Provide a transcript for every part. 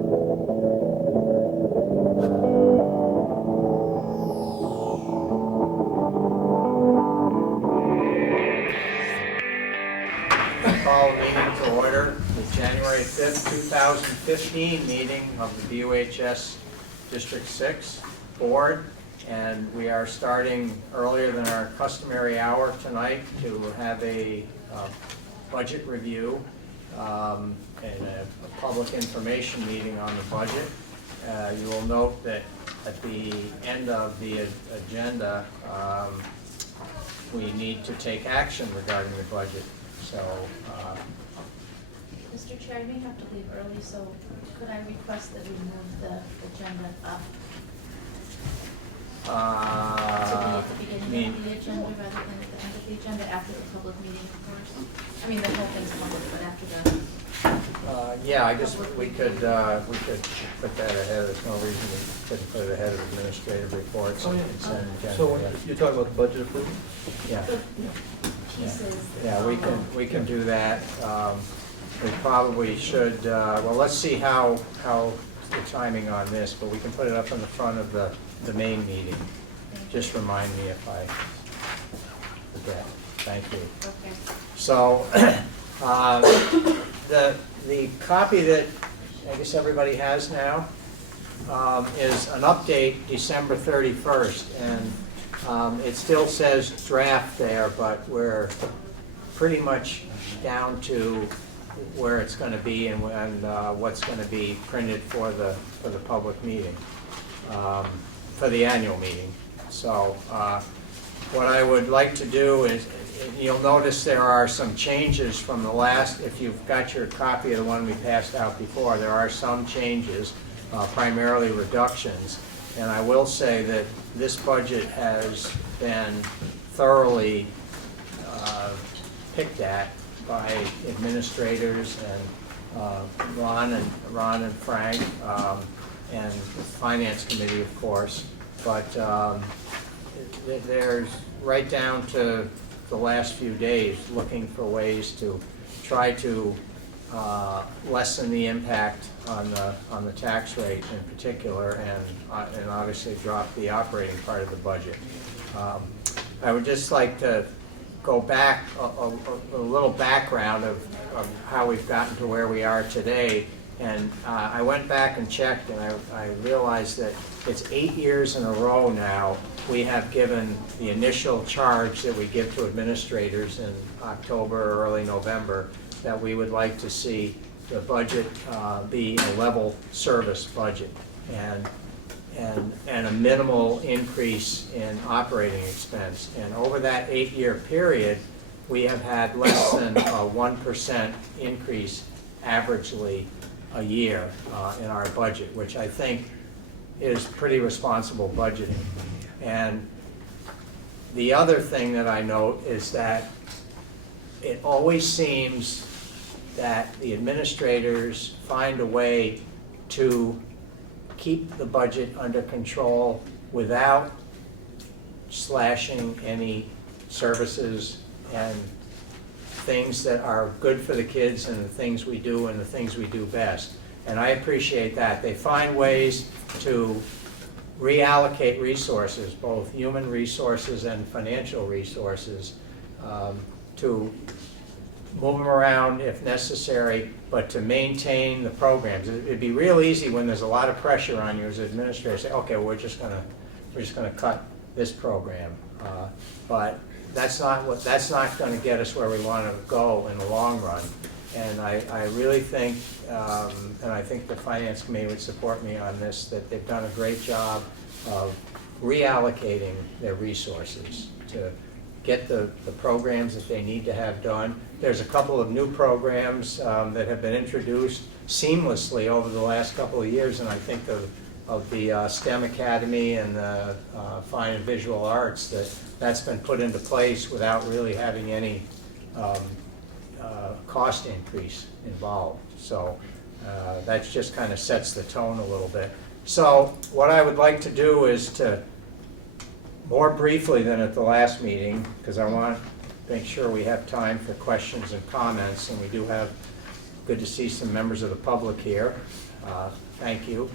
Call the meeting to order, the January 5th, 2015 meeting of the BUHS District 6 Board. And we are starting earlier than our customary hour tonight to have a budget review and a public information meeting on the budget. You will note that at the end of the agenda, we need to take action regarding the budget. So, Mr. Chair, I may have to leave early, so could I request that we move the agenda up to be at the beginning of the agenda rather than at the end of the agenda after the public meeting, of course? I mean, the whole thing's public, but after the... yeah, I guess we could put that ahead. There's no reason we couldn't put it ahead of administrative reports. Oh, yeah. and consent agenda. So Yeah. you're talking about the budget approval? Yeah. pieces. Yeah, we can do that. We probably should, well, let's see how the timing on this, but we can put it up in the front of the main meeting. Just remind me if I forget. Thank you. Okay. So, the copy that I guess everybody has now is an update December 31st, and it still says draft there, but we're pretty much down to where it's going to be and what's going to be printed for the public meeting, for the annual meeting. So what I would like to do is, you'll notice there are some changes from the last, if you've got your copy of the one we passed out before, there are some changes, primarily reductions. And I will say that this budget has been thoroughly picked at by administrators and Ron and Frank and the Finance Committee, of course. But there's right down to the last few days looking for ways to try to lessen the impact on the tax rate in particular, and obviously drop the operating part of the budget. I would just like to go back a little background of how we've gotten to where we are today. And I went back and checked, and I realized that it's 8 years in a row now we have given the initial charge that we give to administrators in October or early November that we would like to see the budget be a level service budget and a minimal increase in operating expense. And over that 8-year period, we have had less than a 1% increase averagely a year in our budget, which I think is pretty responsible budgeting. And the other thing that I note is that it always seems that the administrators find a way to keep the budget under control without slashing any services and things that are good for the kids and the things we do and the things we do best. And I appreciate that. They find ways to reallocate resources, both human resources and financial resources, to move them around if necessary, but to maintain the programs. It'd be real easy when there's a lot of pressure on you as an administrator to say, okay, we're just gonna cut this program. But that's not going to get us where we want to go in the long run. And I really think, and I think the Finance Committee would support me on this, that they've done a great job of reallocating their resources to get the programs that they need to have done. There's a couple of new programs that have been introduced seamlessly over the last couple of years, and I think of the STEM Academy and the Fine and Visual Arts, that's been put into place without really having any cost increase involved. So that just kind of sets the tone a little bit. So what I would like to do is to, more briefly than at the last meeting, because I want to make sure we have time for questions and comments, and we do have, good to see some members of the public here. thank you,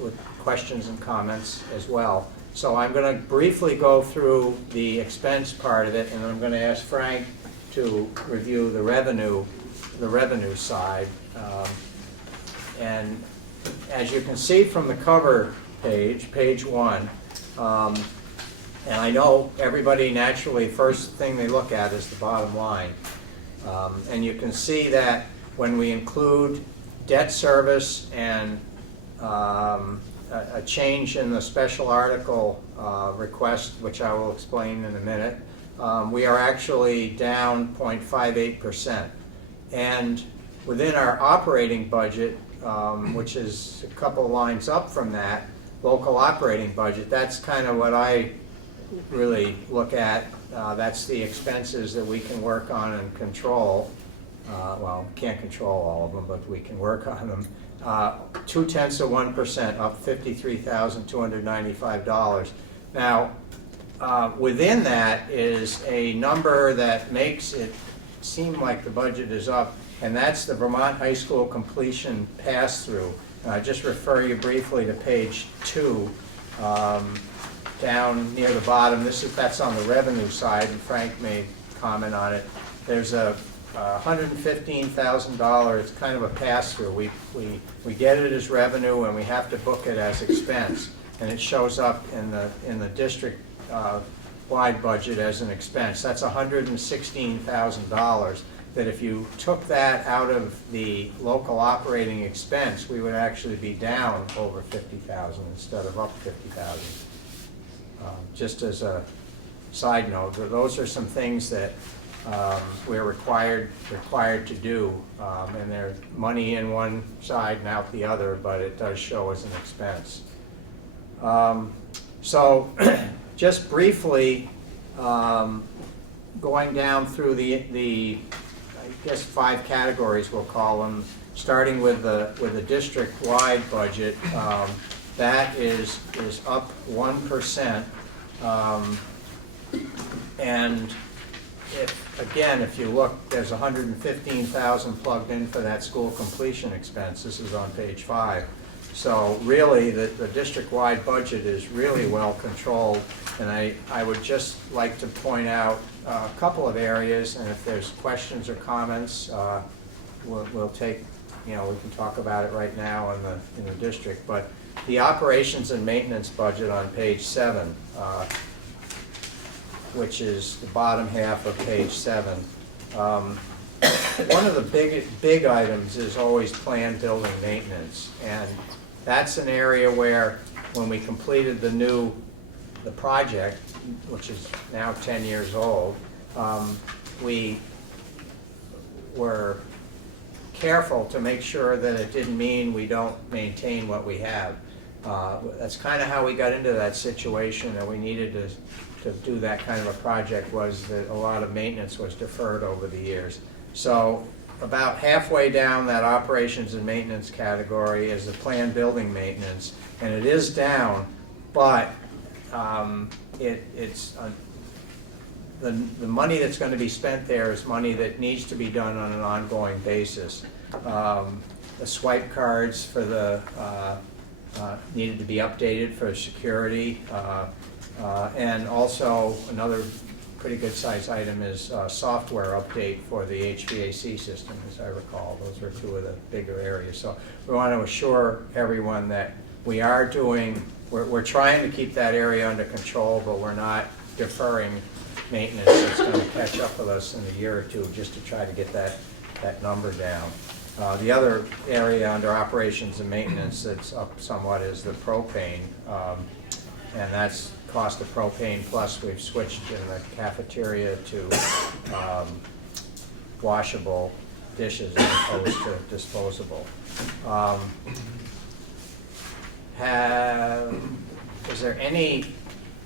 with questions and comments as well. So I'm going to briefly go through the expense part of it, and I'm going to ask Frank to review the revenue side. And as you can see from the cover page, page 1, and I know everybody naturally, first thing they look at is the bottom line. And you can see that when we include debt service and a change in the special article request, which I will explain in a minute, we are actually down 0.58%. And within our operating budget, which is a couple lines up from that, local operating budget, that's kind of what I really look at. That's the expenses that we can work on and control. Well, we can't control all of them, but we can work on them. 0.2%, up $53,295. Now, within that is a number that makes it seem like the budget is up, and that's the Vermont High School completion pass-through. Just refer you briefly to page 2, down near the bottom. That's on the revenue side, and Frank made comment on it. There's a $115,000. It's kind of a pass-through. We get it as revenue, and we have to book it as expense, and it shows up in the district wide budget as an expense. That's $116,000. That if you took that out of the local operating expense, we would actually be down over $50,000 instead of up $50,000. Just as a side note, those are some things that we're required to do, and there's money in one side and out the other, but it does show as an expense. So just briefly, going down through the I guess 5 categories we'll call them, starting with the district-wide budget. That is up 1%, and if you look, there's $115,000 plugged in for that school completion expense. This is on page 5. So really, the district-wide budget is really well controlled, and I would just like to point out a couple of areas, and if there's questions or comments, we'll take, we can talk about it right now in the district. But the operations and maintenance budget on page 7, which is the bottom half of page 7. One of the big items is always planned building maintenance, and that's an area where when we completed the project, which is now 10 years old, we were careful to make sure that it didn't mean we don't maintain what we have. That's kind of how we got into that situation, and we needed to do that kind of a project, was that a lot of maintenance was deferred over the years. So about halfway down that operations and maintenance category is the planned building maintenance, and it is down, but the money that's going to be spent there is money that needs to be done on an ongoing basis. The swipe cards for needed to be updated for security, and also another pretty good size item is software update for the HVAC system, as I recall. Those are 2 of the bigger areas. So we want to assure everyone that we're trying to keep that area under control, but we're not deferring maintenance that's going to catch up with us in a year or 2 just to try to get that number down. The other area under operations and maintenance that's up somewhat is the propane, and that's cost of propane, plus we've switched in the cafeteria to washable dishes as opposed to disposable. Is there any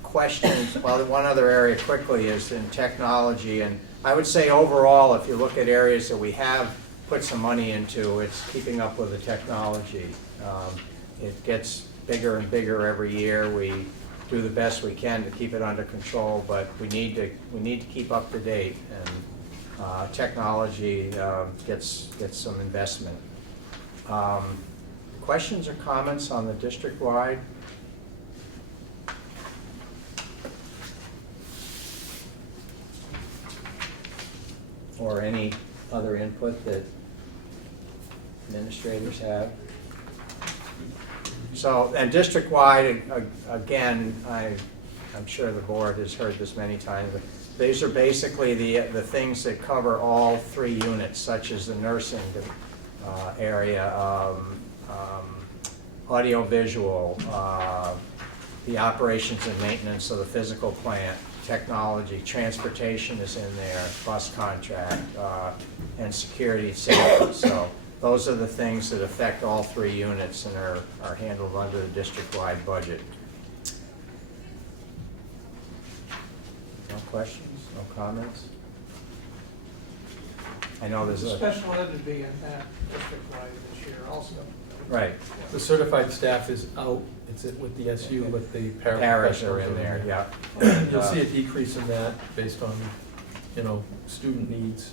questions? Well, one other area quickly is in technology, and I would say overall, if you look at areas that we have put some money into, it's keeping up with the technology. It gets bigger and bigger every year. We do the best we can to keep it under control, but we need to keep up to date, and technology gets some investment. questions or comments on the district-wide? Or any other input that administrators have? So, and district-wide, again, I'm sure the board has heard this many times, but these are basically the things that cover all 3 units, such as the nursing area, audio-visual, the operations and maintenance of the physical plant, technology, transportation is in there, bus contract, and security safety. So those are the things that affect all 3 units and are handled under the district-wide budget. No questions, no comments? I know there's a... Special ed would be in that district-wide this year also. Right. The certified staff is out, it's with the SU, but the Paras paraprofessionals are in there, yeah. You'll see a decrease in that based on, student needs.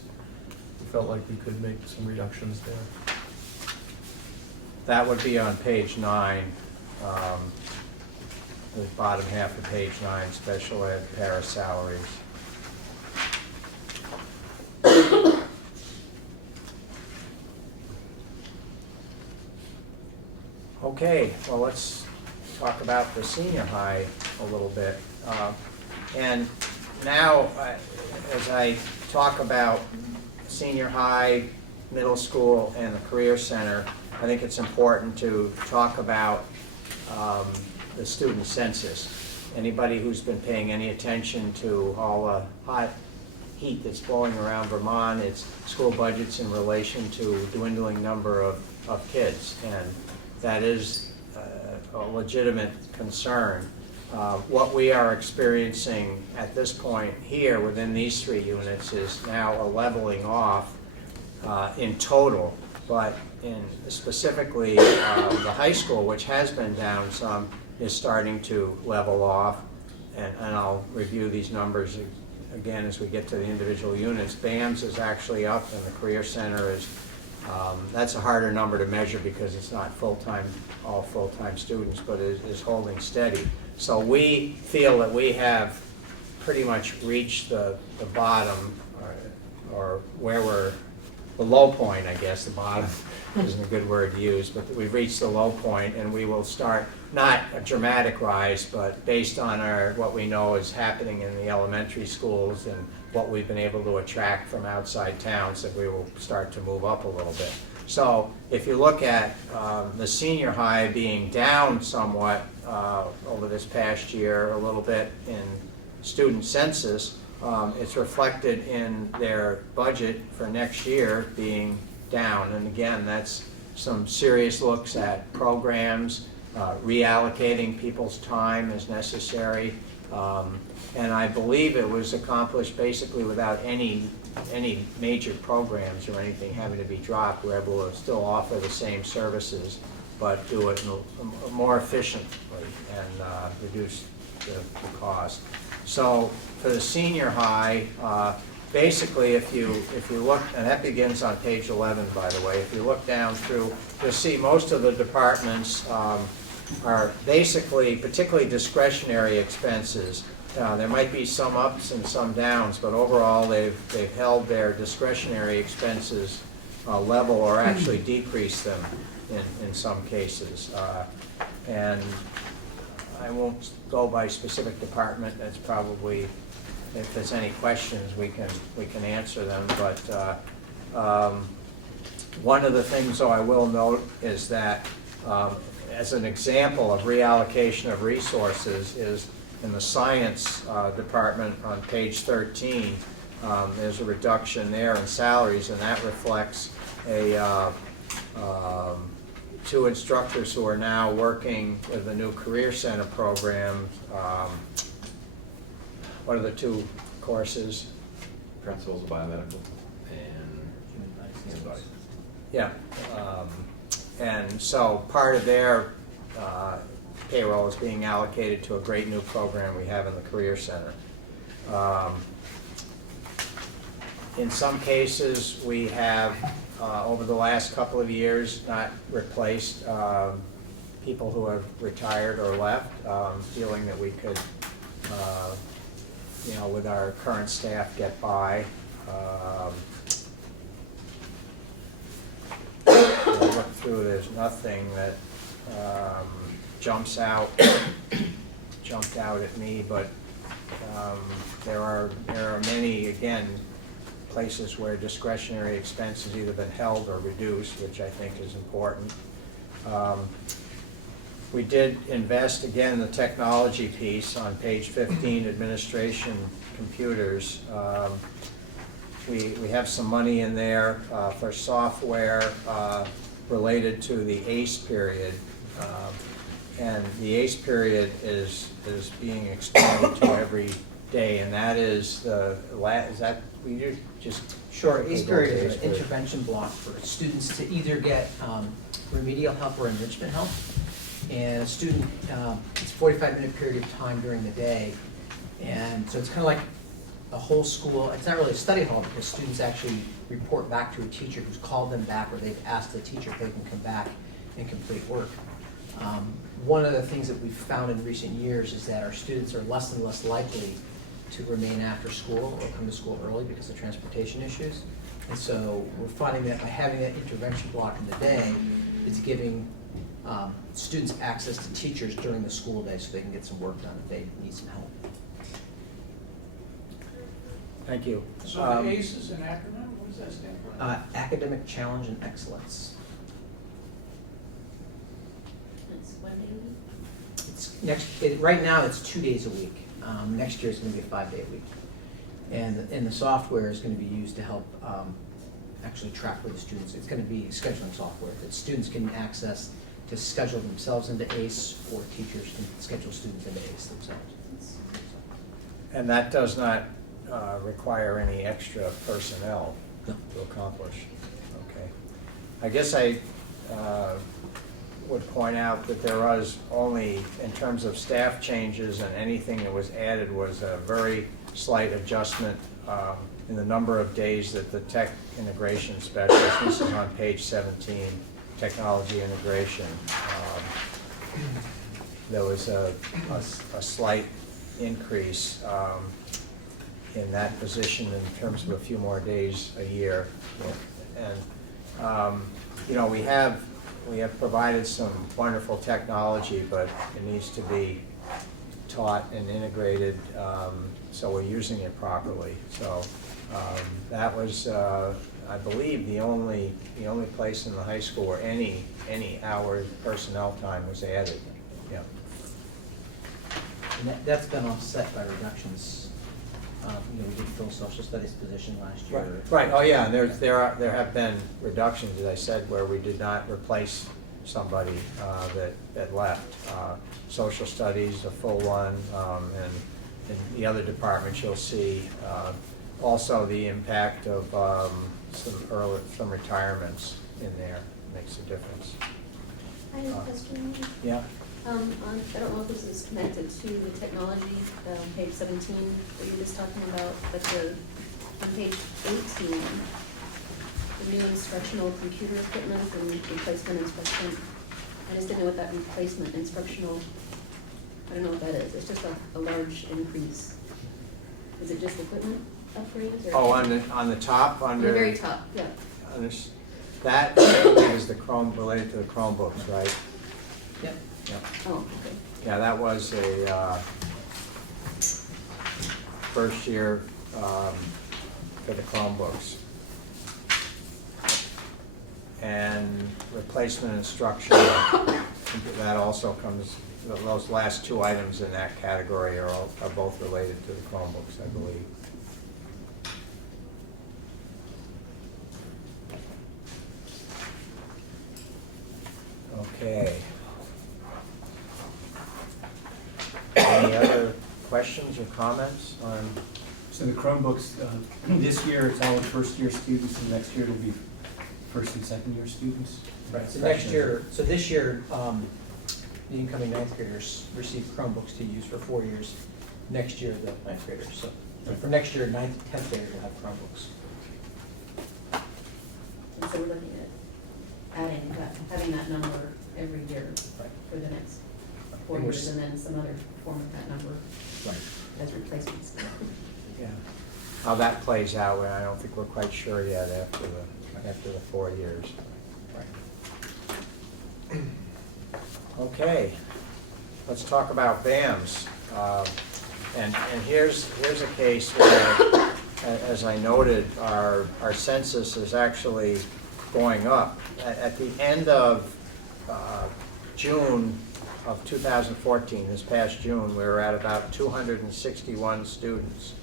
We felt like we could make some reductions there. That would be on page 9, the bottom half of page 9, special ed para salaries. Okay, well, let's talk about the senior high a little bit. And now, as I talk about senior high, middle school, and the career center, I think it's important to talk about the student census. Anybody who's been paying any attention to all the hot heat that's blowing around Vermont, it's school budgets in relation to dwindling number of kids, and that is a legitimate concern. What we are experiencing at this point here within these 3 units is now a leveling off in total, but in specifically the high school, which has been down some, is starting to level off, and I'll review these numbers again as we get to the individual units. BAMS is actually up, and the career center is, that's a harder number to measure because it's not full-time, all full-time students, but it is holding steady. So we feel that we have pretty much reached the bottom, or where we're, the low point, I guess. The bottom isn't a good word to use, but we've reached the low point, and we will start, not a dramatic rise, but based on what we know is happening in the elementary schools and what we've been able to attract from outside towns, that we will start to move up a little bit. So if you look at the senior high being down somewhat over this past year, a little bit in student census, it's reflected in their budget for next year being down. And again, that's some serious looks at programs, reallocating people's time as necessary. And I believe it was accomplished basically without any major programs or anything having to be dropped. We're able to still offer the same services, but do it more efficiently and reduce the cost. So for the senior high, basically if you look, and that begins on page 11, by the way, if you look down through, you'll see most of the departments are basically, particularly discretionary expenses. There might be some ups and some downs, but overall they've held their discretionary expenses level, or actually decreased them in some cases. And I won't go by specific department. That's probably, if there's any questions, we can answer them. But one of the things, though, I will note is that as an example of reallocation of resources is in the science department on page 13. There's a reduction there in salaries, and that reflects a 2 instructors who are now working with the new Career Center program. What are the 2 courses? Principles of biomedical and Yeah. And so part of their payroll is being allocated to a great new program we have in the Career Center. In some cases, we have, over the last couple of years, not replaced people who have retired or left, feeling that we could, with our current staff, get by. I look through, there's nothing that jumped out at me, but there are many, again, places where discretionary expense has either been held or reduced, which I think is important. We did invest, again, in the technology piece on page 15, administration computers. We have some money in there for software related to the ACE period. And the ACE period is being extended to every day, and that is we do just. Sure, ACE period is an period. intervention block for students to either get remedial help or enrichment help. And a student, it's a 45-minute period of time during the day. And so it's kind of like a whole school, it's not really a study hall because students actually report back to a teacher who's called them back, or they've asked the teacher if they can come back and complete work. One of the things that we've found in recent years is that our students are less and less likely to remain after school or come to school early because of transportation issues. And so we're finding that by having that intervention block in the day, it's giving students access to teachers during the school day so they can get some work done if they need some help. Thank you. So the ACE is an acronym, what does that stand for? Academic Challenge and Excellence. It's one day a week? It's right now it's 2 days a week. Next year it's going to be a 5-day week. And the software is going to be used to help actually track where the students, it's going to be scheduling software that students can access to schedule themselves into ACE, or teachers can schedule students into ACE themselves. And that does not require any extra personnel No. to accomplish. Okay. I guess I would point out that there was only, in terms of staff changes, and anything that was added was a very slight adjustment in the number of days that the tech integration specialist, this is on page 17, technology integration. There was a slight increase in that position in terms of a few more days a year. And we have provided some wonderful technology, but it needs to be taught and integrated, so we're using it properly. So that was, I believe, the only place in the high school where any hour personnel time was added. Yeah. And that's been offset by reductions. We did fill social studies position last year. Right. Oh, yeah. There have been reductions, as I said, where we did not replace somebody that left. Social studies, a full one, and in the other departments, you'll see also the impact of some retirements in there makes a difference. I have a question. Yeah. I don't know if this is connected to the technology, page 17, that you were just talking about, but on page 18, the new instructional computer equipment and replacement instruction. I just didn't know what that replacement instructional, I don't know what that is. It's just a large increase. Is it just equipment upgrades? Or? Oh, on the top, On under. the very top, yeah. That is the related to the Chromebooks, right? Yep. Yeah. Oh, okay. Yeah, that was a first year for the Chromebooks. And replacement instruction, that also comes, those last two items in that category are both related to the Chromebooks, I believe. Okay. Any other questions or comments on? So the Chromebooks, this year it's all first-year students, and next year it'll be first and second-year students? Right, so next year, so this year, the incoming ninth graders receive Chromebooks to use for 4 years. Next year, the ninth graders. So for next year, 9th, 10th graders will have Chromebooks. So we're looking at adding that, having that number every year for the next 4 And we're years, and then some other form of that number Right. as replacements. Yeah. How that plays out, I don't think we're quite sure yet after the 4 years. Okay, let's talk about BAMS. And here's a case where, as I noted, our census is actually going up. At the end of June of 2014, this past June, we were at about 261 students.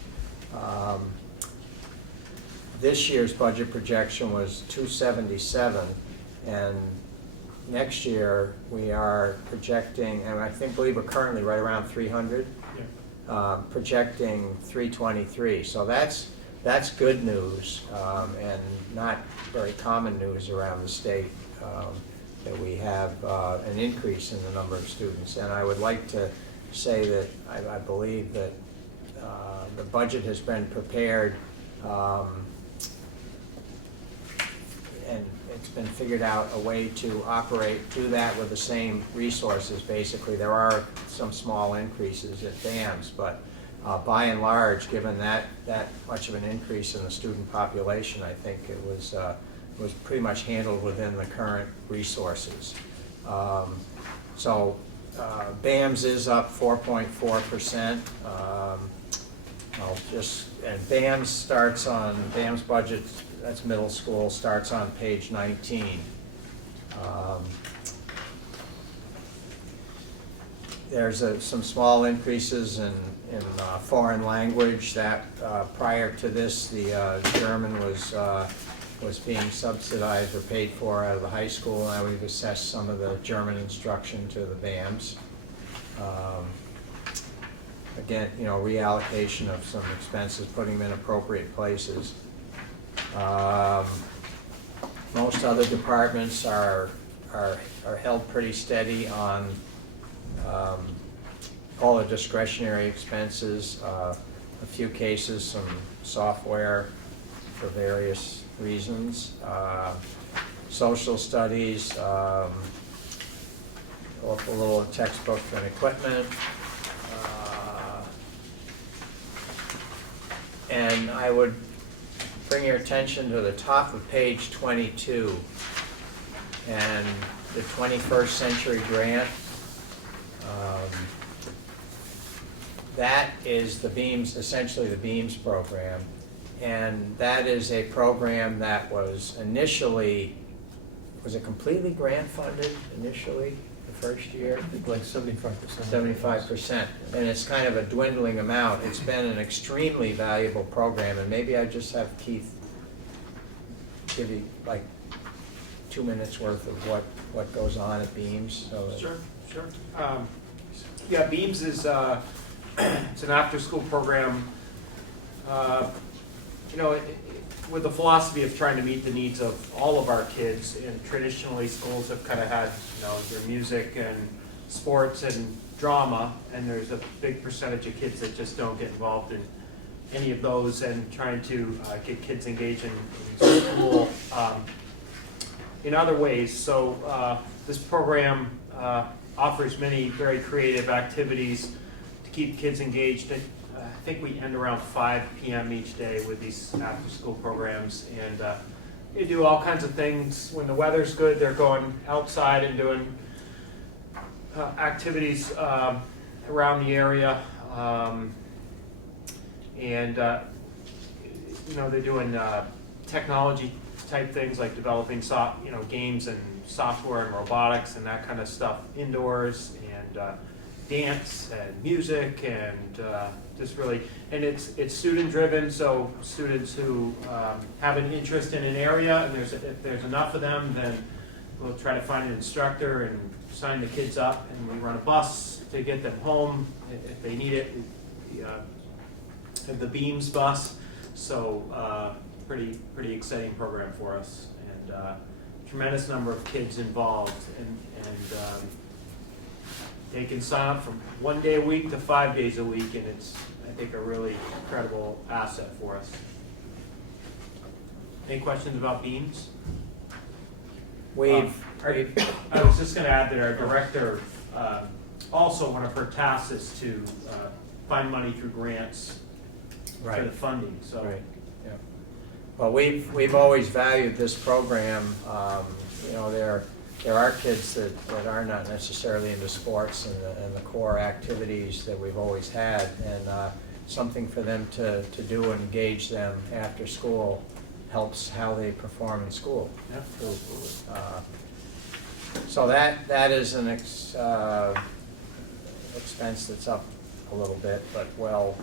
This year's budget projection was 277, and next year we are projecting, and I believe we're currently right around 300, projecting 323. So that's good news, and not very common news around the state, that we have an increase in the number of students. And I would like to say that I believe that the budget has been prepared, and it's been figured out a way to do that with the same resources. Basically, there are some small increases at BAMS, but by and large, given that much of an increase in the student population, I think it was pretty much handled within the current resources. So BAMS is up 4.4%. And BAMS budget, that's middle school, starts on page 19. There's some small increases in foreign language. That prior to this, the German was being subsidized or paid for out of the high school. Now we've assessed some of the German instruction to the BAMS. Again, reallocation of some expenses, putting them in appropriate places. Most other departments are held pretty steady on all the discretionary expenses. A few cases, some software for various reasons. Social studies, a little textbook and equipment. And I would bring your attention to the top of page 22 and the 21st Century Grant. That is the BEAMS, essentially the BEAMS program. And that is a program that was initially, was it completely grant funded initially, the first year? I think like 75%. 75%, and it's kind of a dwindling amount. It's been an extremely valuable program, and maybe I just have Keith give you like 2 minutes worth of what goes on at BEAMS. So that Sure. Yeah, BEAMS is it's an after-school program. With the philosophy of trying to meet the needs of all of our kids, and traditionally schools have kind of had, their music and sports and drama, and there's a big percentage of kids that just don't get involved in any of those, and trying to get kids engaged in school in other ways. So this program offers many very creative activities to keep kids engaged. I think we end around 5 p.m. each day with these after-school programs, and you do all kinds of things. When the weather's good, they're going outside and doing activities around the area, and they're doing technology type things like developing games and software and robotics and that kind of stuff indoors, and dance and music, and just really, and it's student driven, so students who have an interest in an area, and if there's enough of them, then we'll try to find an instructor and sign the kids up, and we run a bus to get them home if they need it. We have the BEAMS bus, so pretty exciting program for us, and tremendous number of kids involved, and they can sign up from 1 day a week to 5 days a week, and it's, I think, a really incredible asset for us. Any questions about BEAMS? I was just gonna add that our director, also one of her tasks is to find money through grants for Right. the funding, so. Right, yeah. Well, we've always valued this program. You know, there are kids that are not necessarily into sports and the core activities that we've always had, and something for them to do and engage them after school helps how they perform in school. Yep. So that is an expense that's up a little bit, but well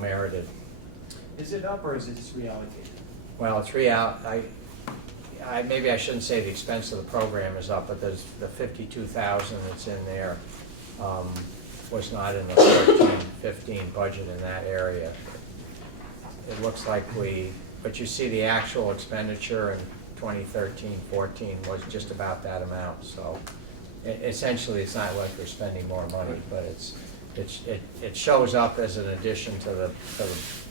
merited. Is it up or is it just reallocated? Well, it's maybe I shouldn't say the expense of the program is up, but there's the 52,000 that's in there was not in the 14-15 budget in that area. It looks like but you see the actual expenditure in 2013-14 was just about that amount. So essentially, it's not like we're spending more money, but it shows up as an addition to the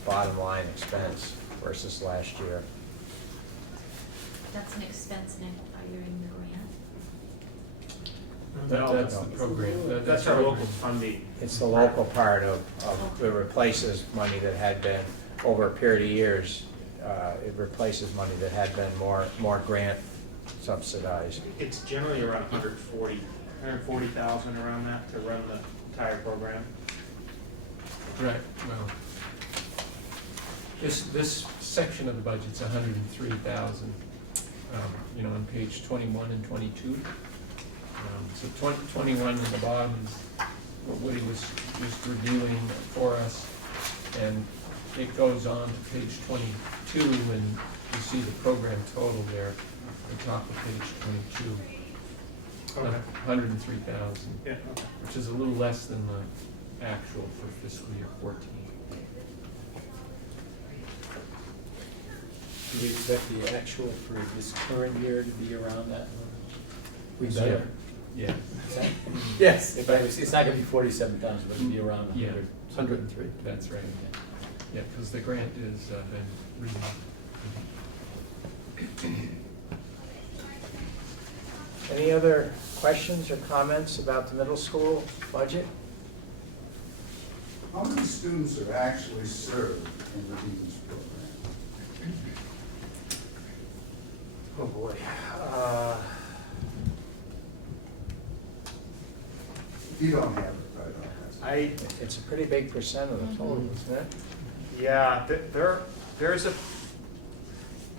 bottom line expense versus last year. That's an expense, Nick, are you in the grant? That's the program. That's our local funding. It's the local part of it replaces money that had been, over a period of years, it replaces money that had been more grant subsidized. It's generally around 140,000 around that to run the entire program. Right, well, this section of the budget's 103,000, you know, on page 21 and 22. So 21 in the bottom is what Woody was just reviewing for us, and it goes on to page 22, and you see the program total there at the top of page 22. Okay. 103,000, Yeah, okay. which is a little less than the actual for fiscal year 14. Do we expect the actual for this current year to be around that? We Yeah. better. Yeah. Yes. It's not gonna be 47,000, but it'll be around 100. 103, that's right. Yeah, because the grant is been renewed. Any other questions or comments about the middle school budget? How many students are actually served in the BUHS program? Oh, boy. You don't have it right on It's a pretty big percent of the total, isn't it? Yeah, there's a,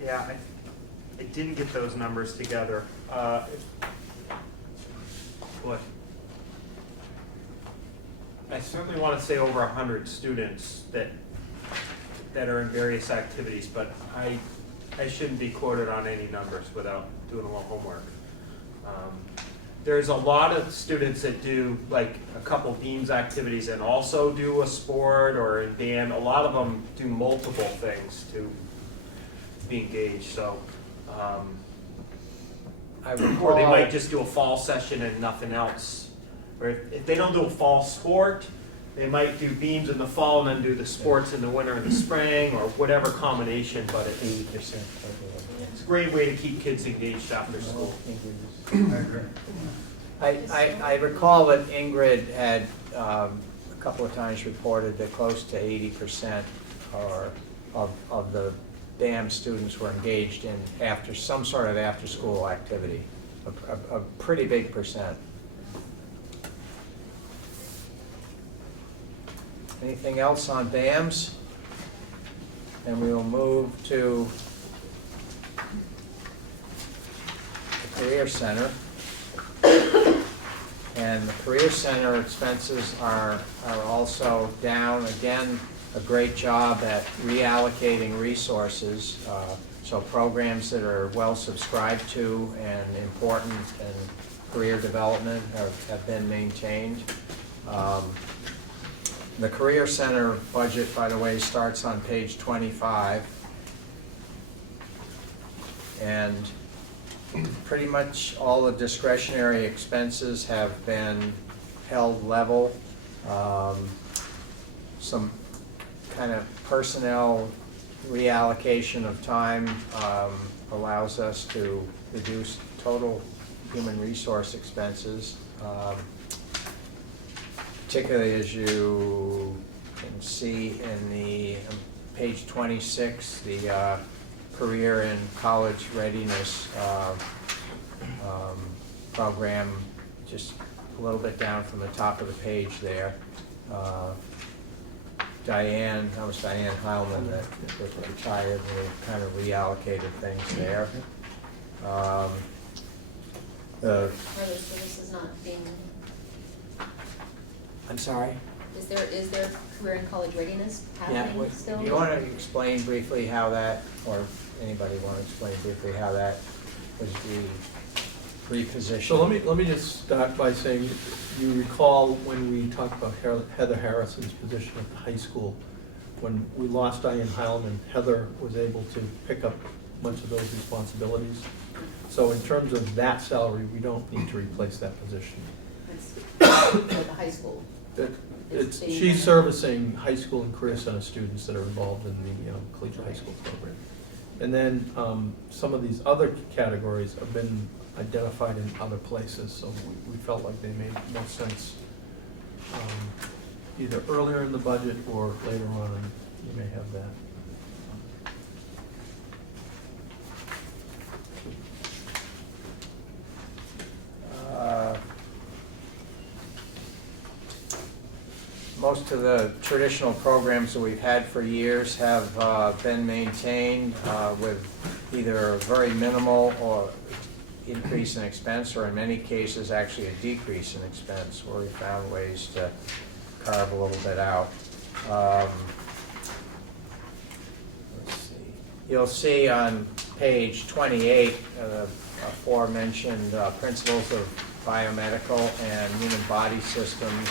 yeah, I didn't get those numbers together. Boy. I certainly want to say over 100 students that are in various activities, but I shouldn't be quoted on any numbers without doing a little homework. There's a lot of students that do like a couple Beams activities and also do a sport or in band. A lot of them do multiple things to be engaged. So, or they might just do a fall session and nothing else. Or if they don't do a fall sport, they might do Beams in the fall and then do the sports in the winter and the spring, or whatever combination. But it's 80%. a great way to keep kids engaged after school. that. I agree. I recall that Ingrid had a couple of times reported that close to 80% of the BAM students were engaged in some sort of after-school activity, a pretty big percent. Anything else on BAMs? And we will move to the Career Center. And the Career Center expenses are also down. Again, a great job at reallocating resources. So programs that are well subscribed to and important in career development have been maintained. The Career Center budget, by the way, starts on page 25. And pretty much all the discretionary expenses have been held level. Some kind of personnel reallocation of time allows us to reduce total human resource expenses, particularly as you can see in the page 26, the career and college readiness program, just a little bit down from the top of the page there. Diane, that was Diane Heilman that retired, and we kind of reallocated things there. Are those services not being, I'm sorry? is there career and college readiness Yeah, happening still? do you want to explain briefly how that, or anybody want to explain briefly how that was repositioned? So let me just start by saying, you recall when we talked about Heather Harrison's position at the high school, when we lost Diane Heilman, Heather was able to pick up much of those responsibilities. So in terms of that salary, we don't need to replace that position. For the high school. She's servicing high school and career center students that are involved in the collegiate high school program. And then some of these other categories have been identified in other places, so we felt like they made more sense either earlier in the budget or later on, and you may have that. Most of the traditional programs that we've had for years have been maintained with either a very minimal or increase in expense, or in many cases actually a decrease in expense, where we found ways to carve a little bit out. Let's see. You'll see on page 28 the aforementioned principles of biomedical and human body systems,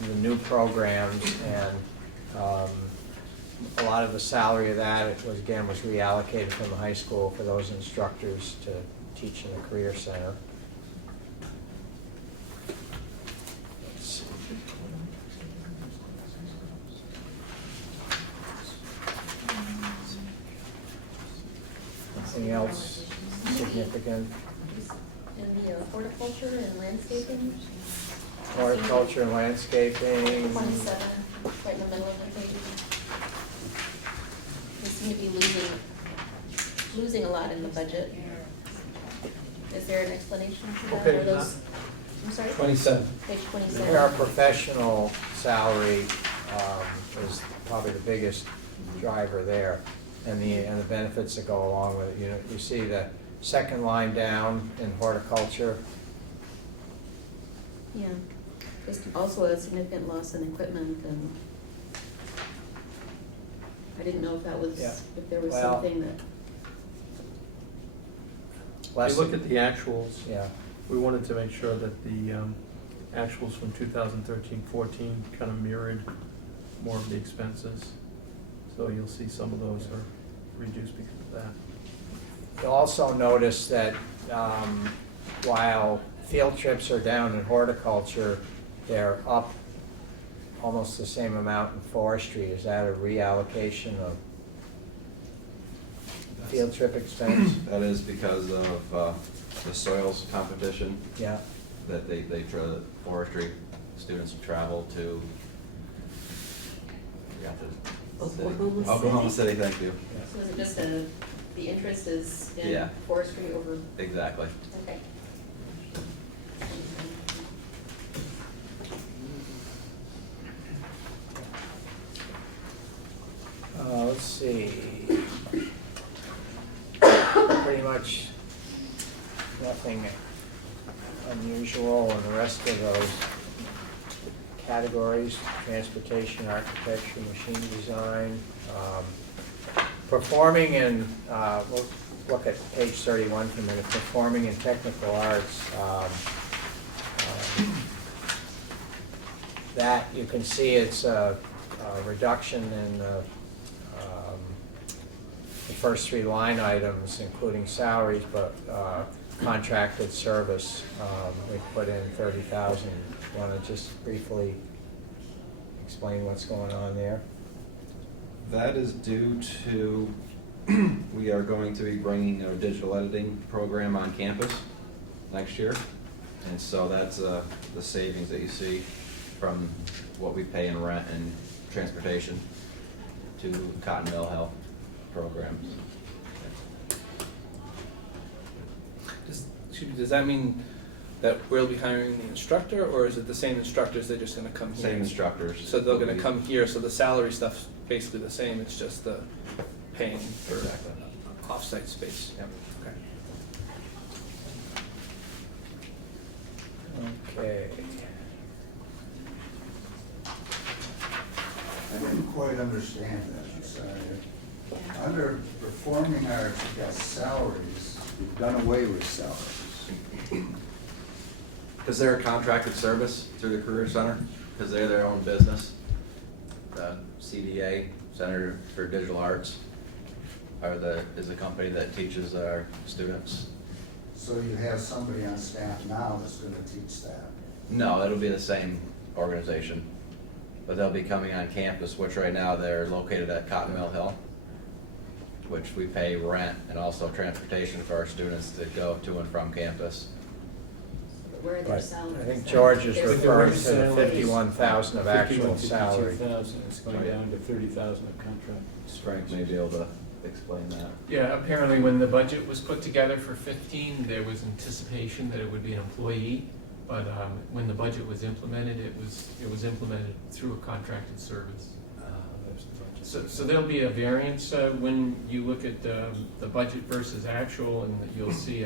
the new programs, and a lot of the salary of that was reallocated from the high school for those instructors to teach in the career center. Let's see. Anything else significant? In the horticulture and landscaping? Horticulture and landscaping. 27, right in the middle of the page. We seem to be losing a lot in the budget. Is there an explanation for that? Okay, Are those, I'm sorry? 27. Page Our 27. professional salary is probably the biggest driver there, and the benefits that go along with it. You see the second line down in horticulture. Yeah. There's also a significant loss in equipment, and I didn't know if that was, Yeah. if there was Well, something that, If you look at the actuals, Yeah. we wanted to make sure that the actuals from 2013-14 kind of mirrored more of the expenses. So you'll see some of those are reduced because of that. You'll also notice that while field trips are down in horticulture, they're up almost the same amount in forestry. Is that a reallocation of field trip expense? That is because of the soils competition Yeah. that forestry students travel to. Oklahoma City, thank you. so is it just the interest is in Yeah. forestry over, Exactly. okay. Let's see. Pretty much nothing unusual in the rest of those categories: transportation, architecture, machine design. Performing and, we'll look at page 31 for a minute. Performing and technical arts. That, you can see it's a reduction in the first three line items, including salaries, but contracted service, we put in 30,000. Want to just briefly explain what's going on there? That is due to, we are going to be bringing our digital editing program on campus next year. And so that's the savings that you see from what we pay in rent and transportation to Cotton Mill Health programs. Does that mean that we'll be hiring the instructor, or is it the same instructors, they're just gonna come here? Same instructors. So they're gonna come here, so the salary stuff's basically the same, it's just the paying for Exactly. off-site space? Yep. Okay. Okay. I didn't quite understand that, you said. Under performing arts, you've got salaries, you've done away with salaries. Because they're a contracted service through the Career Center, because they're their own business. The CDA, Center for Digital Arts, is a company that teaches our students. So you have somebody on staff now that's gonna teach that. No, it'll be the same organization, but they'll be coming on campus, which right now they're located at Cotton Mill Hill, which we pay rent and also transportation for our students to go to and from campus. Where are their But salaries? I think George is Their referring to the salaries. 51,000 of actual 51, salary. 52,000, it's going down to 30,000 of contract. Frank may be able to explain that. Yeah, apparently when the budget was put together for 15, there was anticipation that it would be an employee, but when the budget was implemented, it was implemented through a contracted service. So there'll be a variance when you look at the budget versus actual, and you'll see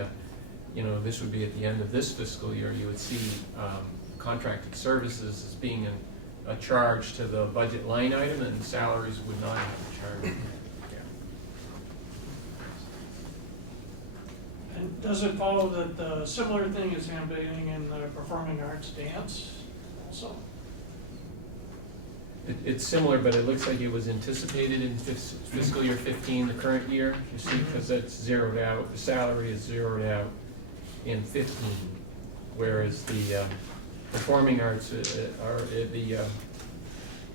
this would be at the end of this fiscal year, you would see contracted services as being a charge to the budget line item, and salaries would not have a charge. And does it follow that the similar thing is happening in the performing arts dance also? It's similar, but it looks like it was anticipated in fiscal year 15, the current year, you see, because that's zeroed out, the salary is zeroed out in 15, whereas the performing arts the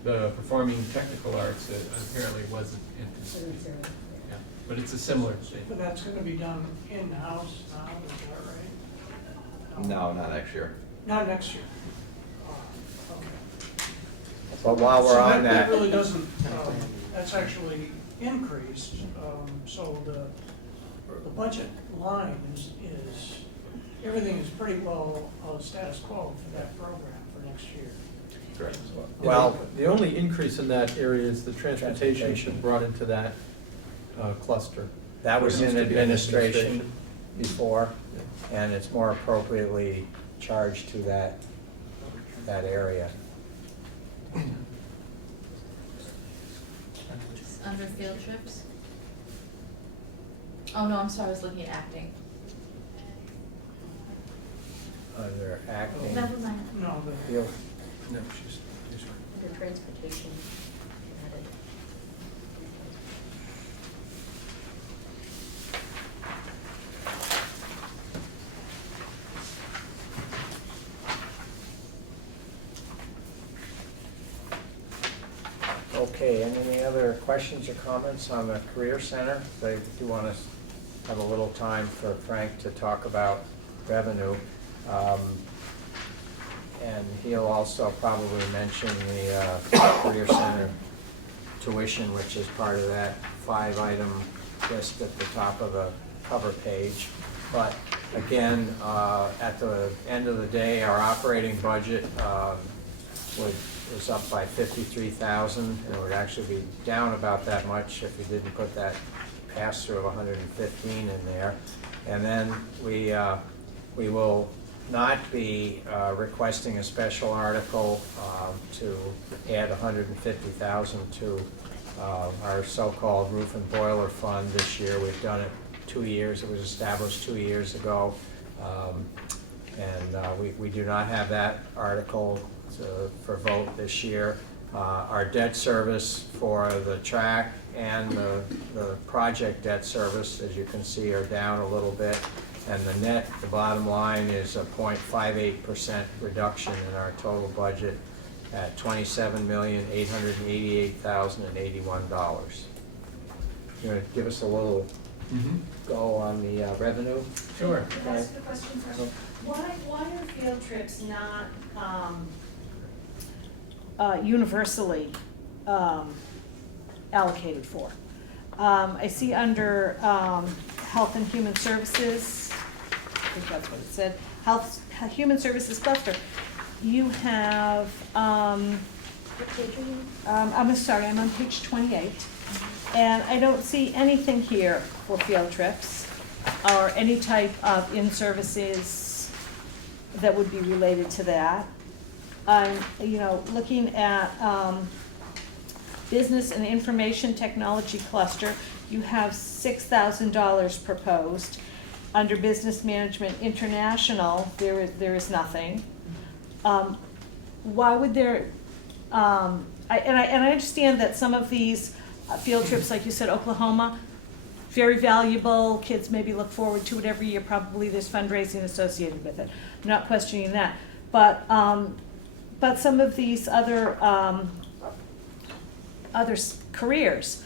performing technical arts apparently wasn't anticipated. Yeah, but it's a similar thing. But that's gonna be done in-house now, is that right? No, not next year. Not next year. Okay. But while we're So on that, really doesn't, that's actually increased, so the budget line is, everything is pretty well status quo for that program for next year. Correct. well, The only increase in that area is the transportation brought into that cluster. that was It in used to be administration before, and it's more appropriately charged to that area. Under field trips? Oh, no, I'm sorry, I was looking at acting. Under acting. Never mind. No, the, Field. No, she's right. Under transportation added. Okay, any other questions or comments on the Career Center? They do want to have a little time for Frank to talk about revenue. And he'll also probably mention the Career Center tuition, which is part of that 5-item list at the top of the cover page. But again, at the end of the day, our operating budget was up by 53,000, and it would actually be down about that much if you didn't put that pass-through of 115 in there. And then we will not be requesting a special article to add 150,000 to our so-called roof and boiler fund this year. We've done it 2 years. It was established 2 years ago. And we do not have that article for vote this year. Our debt service for the track and the project debt service, as you can see, are down a little bit. And the bottom line is a 0.58% reduction in our total budget. at $27,888,081. You want to give us a little go on the revenue? Sure. Can I ask you a question first? Why are field trips not universally allocated for? I see under Health and Human Services, I think that's what it said, Human Services Cluster, you have, I'm sorry, I'm on page 28, and I don't see anything here for field trips or any type of in-services that would be related to that. I'm, looking at Business and Information Technology Cluster, you have $6,000 proposed. Under Business Management International, there is nothing. Why would there, I understand that some of these field trips, like you said, Oklahoma, very valuable, kids maybe look forward to it every year, probably there's fundraising associated with it. I'm not questioning that. But some of these other careers,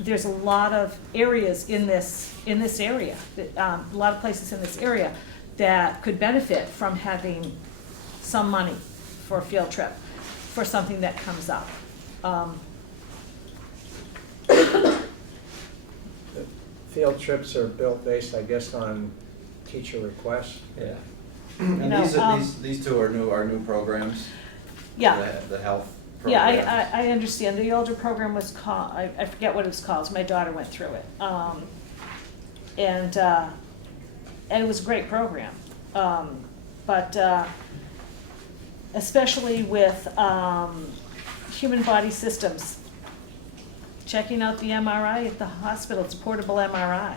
there's a lot of areas in this area, a lot of places in this area that could benefit from having some money for a field trip, for something that comes up. The field trips are built based, I guess, on teacher requests. Yeah. And these two are new programs. Yeah. The health Yeah, programs. I understand. The older program was called, I forget what it was called, my daughter went through it. And it was a great program. But especially with human body systems, checking out the MRI at the hospital, it's a portable MRI.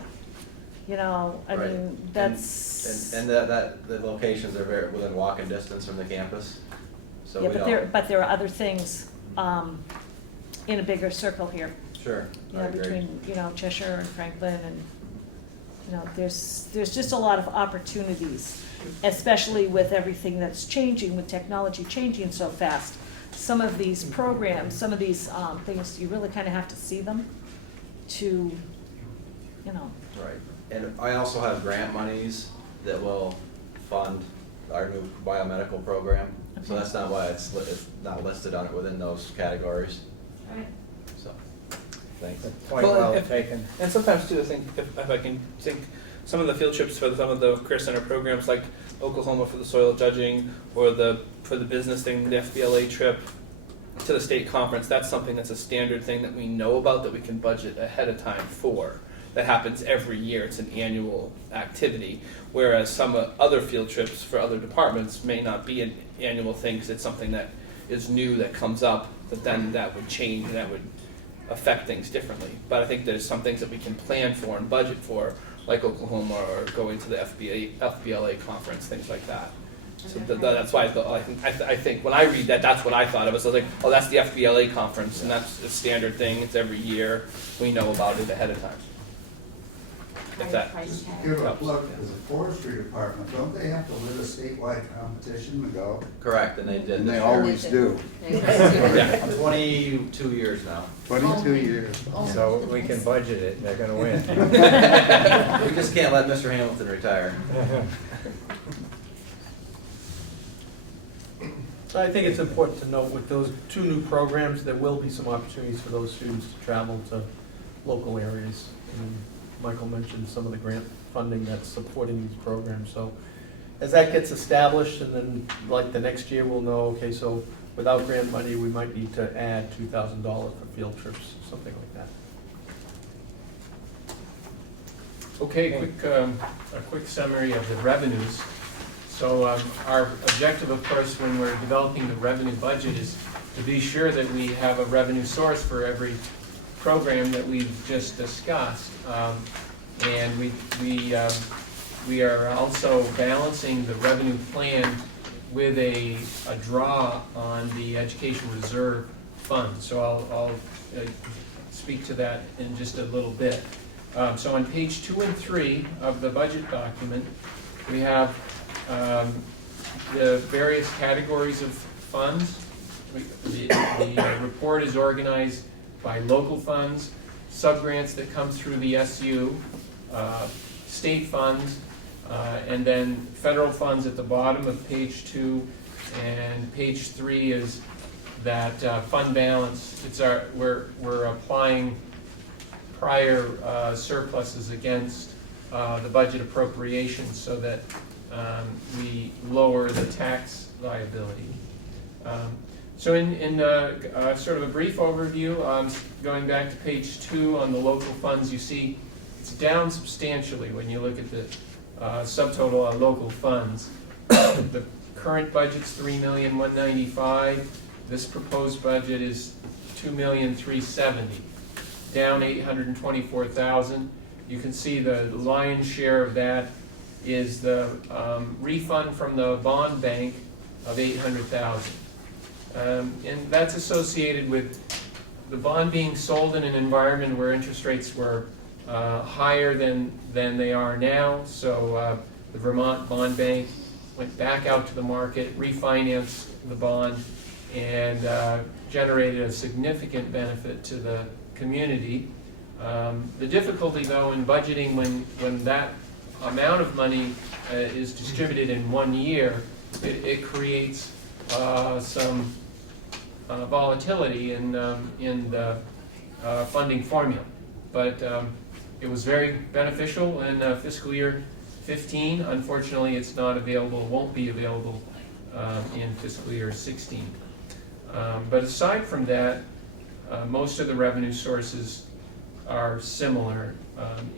I Right. mean, that's. And the locations are very within walking distance from the campus, so Yeah, we don't. but there are other things in a bigger circle here. Sure, I agree. Between, Cheshire and Franklin and, there's just a lot of opportunities, especially with everything that's changing, with technology changing so fast. Some of these programs, some of these things, you really kind of have to see them to, Right, and I also have grant monies that will fund our new biomedical program, so Okay. that's not why it's not listed on it within those categories, All right. so, thanks. Point well taken. And sometimes too, I think, if I can think, some of the field trips for some of the Career Center programs, like Oklahoma for the soil judging, or for the business thing, the FBLA trip to the state conference, that's something that's a standard thing that we know about, that we can budget ahead of time for. That happens every year, it's an annual activity. Whereas some other field trips for other departments may not be an annual thing, because it's something that is new that comes up, but then that would change and that would affect things differently. But I think there's some things that we can plan for and budget for, like Oklahoma or going to the FBLA conference, things like that. So that's why I think when I read that, that's what I thought of. I was like, oh, that's the FBLA conference, and that's a standard thing. It's every year. We know about it ahead of time. If that Just to give a helps. plug for the forestry department, don't they have to win a statewide competition to go? Correct, and they did. And they this always do. year. 22 years now. 22 years. So we can budget it, and they're gonna win. We just can't let Mr. Hamilton retire. So I think it's important to note with those two new programs, there will be some opportunities for those students to travel to local areas. And Michael mentioned some of the grant funding that's supporting these programs. So as that gets established, and then like the next year, we'll know, okay, so without grant money, we might need to add $2,000 for field trips, something like that. Okay, a quick summary of the revenues. So our objective, of course, when we're developing the revenue budget is to be sure that we have a revenue source for every program that we've just discussed. And we are also balancing the revenue plan with a draw on the education reserve fund. So I'll speak to that in just a little bit. So on page 2 and 3 of the budget document, we have the various categories of funds the report is organized by local funds, subgrants that come through the SU, state funds, and then federal funds at the bottom of page 2, and page 3 is that fund balance. We're applying prior surpluses against the budget appropriations so that we lower the tax liability. So in sort of a brief overview, going back to page 2 on the local funds, you see it's down substantially when you look at the subtotal on local funds. The current budget's $3,195,000. This proposed budget is $2,370,000, down $824,000. You can see the lion's share of that is the refund from the bond bank of $800,000. And that's associated with the bond being sold in an environment where interest rates were higher than they are now. So the Vermont Bond Bank went back out to the market, refinanced the bond, and generated a significant benefit to the community. The difficulty, though, in budgeting when that amount of money is distributed in 1 year, it creates some volatility in the funding formula. But it was very beneficial in fiscal year 15. Unfortunately, it's not available, won't be available in fiscal year 16. But aside from that, most of the revenue sources are similar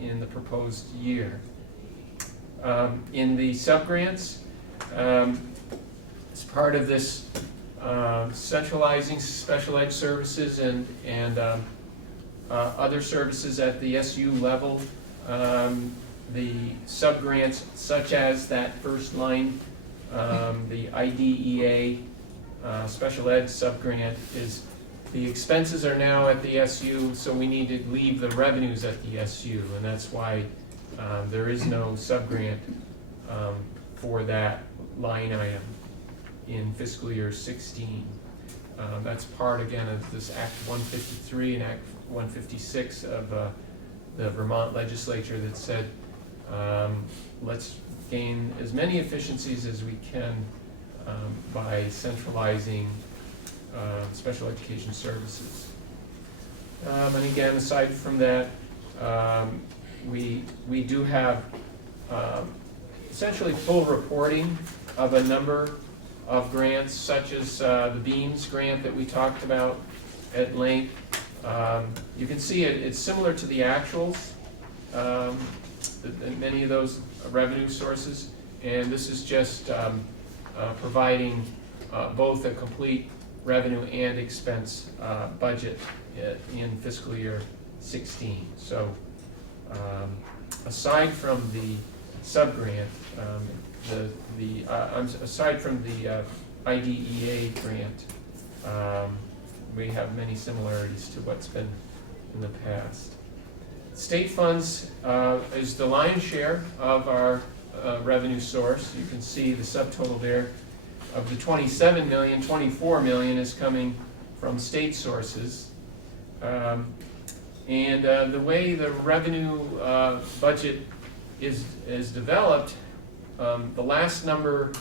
in the proposed year. In the subgrants, as part of this centralizing special ed services and other services at the SU level, the subgrants such as that first line, the IDEA special ed subgrant, is the expenses are now at the SU, so we need to leave the revenues at the SU, and that's why there is no subgrant for that line item in fiscal year 16. That's part, again, of this Act 153 and Act 156 of the Vermont legislature that said, let's gain as many efficiencies as we can by centralizing special education services. And again, aside from that, we do have essentially full reporting of a number of grants, such as the BEAMS grant that we talked about at length. You can see it's similar to the actuals, many of those revenue sources, and this is just providing both a complete revenue and expense budget in fiscal year 16. So aside from the subgrant, aside from the IDEA grant, we have many similarities to what's been in the past. State funds is the lion's share of our revenue source. You can see the subtotal there. Of the 27 million, 24 million is coming from state sources. And the way the revenue budget is developed, the last number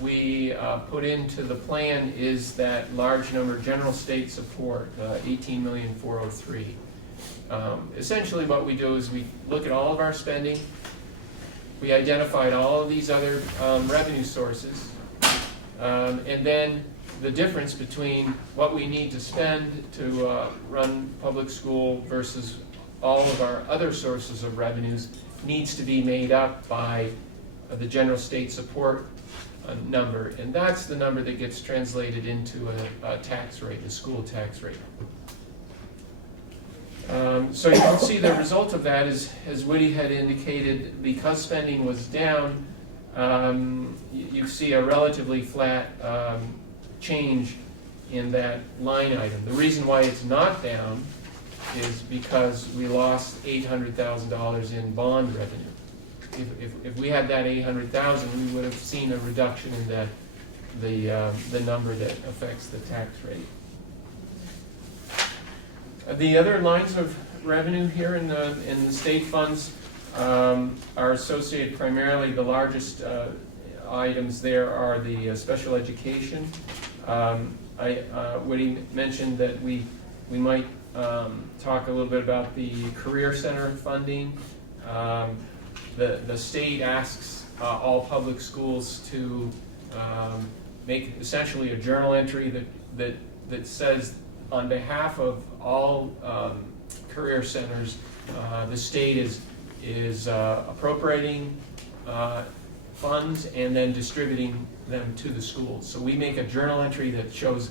we put into the plan is that large number general state support, 18,403,000. Essentially what we do is we look at all of our spending, we identified all of these other revenue sources, and then the difference between what we need to spend to run public school versus all of our other sources of revenues needs to be made up by the general state support number, and that's the number that gets translated into a tax rate, a school tax rate. So you can see the result of that is, as Woody had indicated, because spending was down, you see a relatively flat change in that line item. The reason why it's not down is because we lost $800,000 in bond revenue. If we had that $800,000, we would have seen a reduction in the number that affects the tax rate. The other lines of revenue here in the state funds are associated primarily, the largest items there are the special education. Woody mentioned that we might talk a little bit about the Career Center funding. The state asks all public schools to make essentially a journal entry that says on behalf of all career centers, the state is appropriating funds and then distributing them to the schools. So we make a journal entry that shows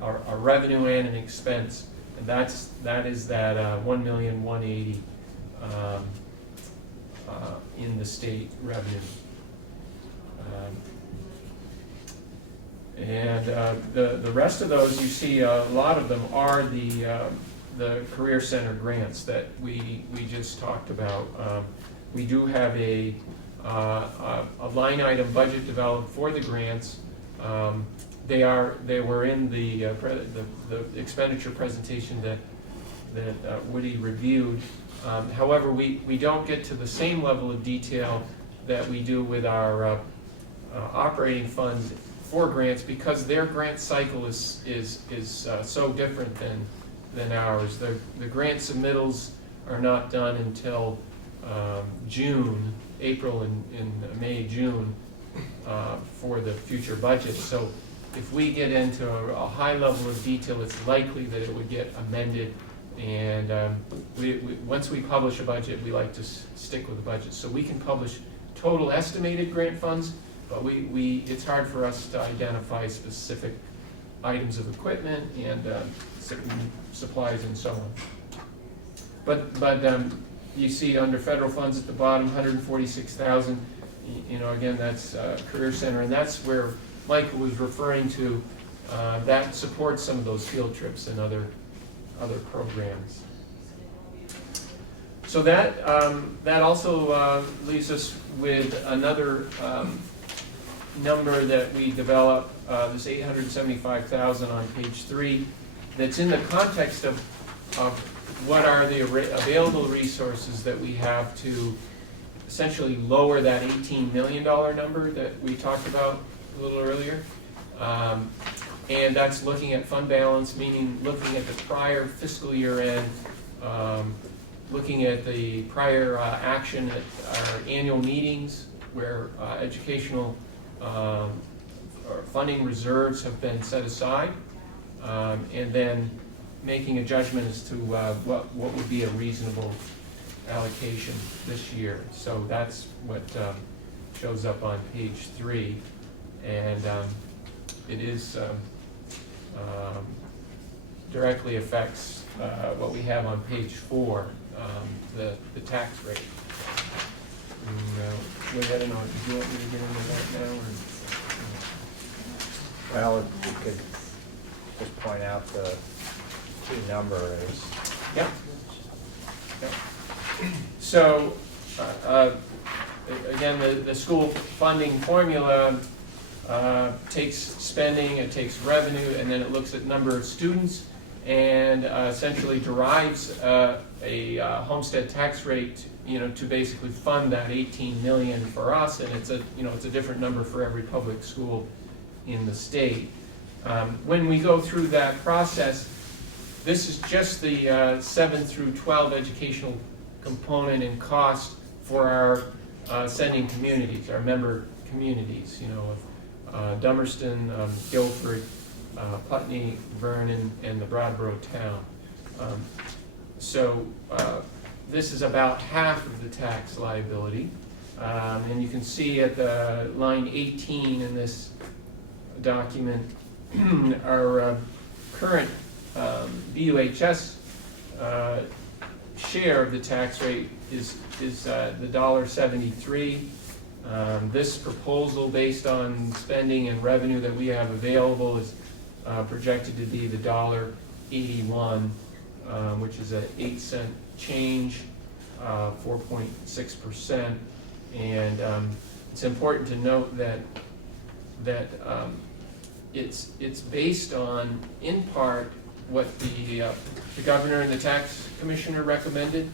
a revenue and an expense, and that is that $1,180,000 in the state revenue. And the rest of those, you see a lot of them are the Career Center grants that we just talked about. We do have a line item budget developed for the grants. They were in the expenditure presentation that Woody reviewed. However, we don't get to the same level of detail that we do with our operating funds for grants, because their grant cycle is so different than ours. The grant submittals are not done until June, April and May, June for the future budget. So if we get into a high level of detail, it's likely that it would get amended. And once we publish a budget, we like to stick with the budget. So we can publish total estimated grant funds, but it's hard for us to identify specific items of equipment and supplies and so on. But you see under federal funds at the bottom, $146,000. Again, that's Career Center, and that's where Michael was referring to. That supports some of those field trips and other programs. So that also leaves us with another number that we developed, this $875,000 on page 3, that's in the context of what are the available resources that we have to essentially lower that $18 million number that we talked about a little earlier. And that's looking at fund balance, meaning looking at the prior fiscal year end, looking at the prior action at our annual meetings where educational or funding reserves have been set aside, and then making a judgment as to what would be a reasonable allocation this year. So that's what shows up on page 3, and it is directly affects what we have on page 4, the tax rate. And, I don't know, do you want me to get into that now? Well, if you could just point out the key number is. Yep. So, again, the school funding formula takes spending, it takes revenue, and then it looks at number of students, and essentially derives a homestead tax rate, to basically fund that 18 million for us, and it's a different number for every public school in the state. When we go through that process, this is just the 7 through 12 educational component and cost for our sending communities, our member communities, of Dummerston, Guilford, Putney, Vernon, and the Brattleboro town. So this is about half of the tax liability. And you can see at the line 18 in this document, our current BUHS share of the tax rate is the $1.73. This proposal, based on spending and revenue that we have available, is projected to be the $1.81, which is an 8-cent change, 4.6%. And it's important to note that it's based on, in part, what the governor and the tax commissioner recommended,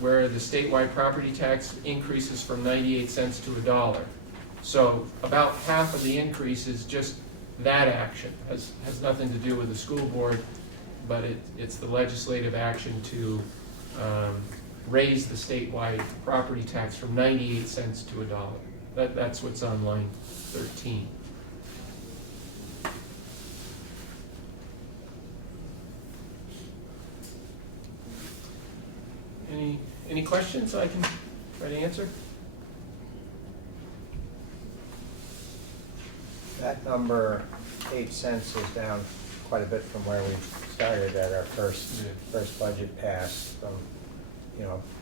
where the statewide property tax increases from 98 cents to $1. So about half of the increase is just that action, has nothing to do with the school board, but it's the legislative action to raise the statewide property tax from 98 cents to $1. That's what's on line 13. Any questions I can try to answer? That number, 8 cents, is down quite a bit from where we started at our first budget pass, from,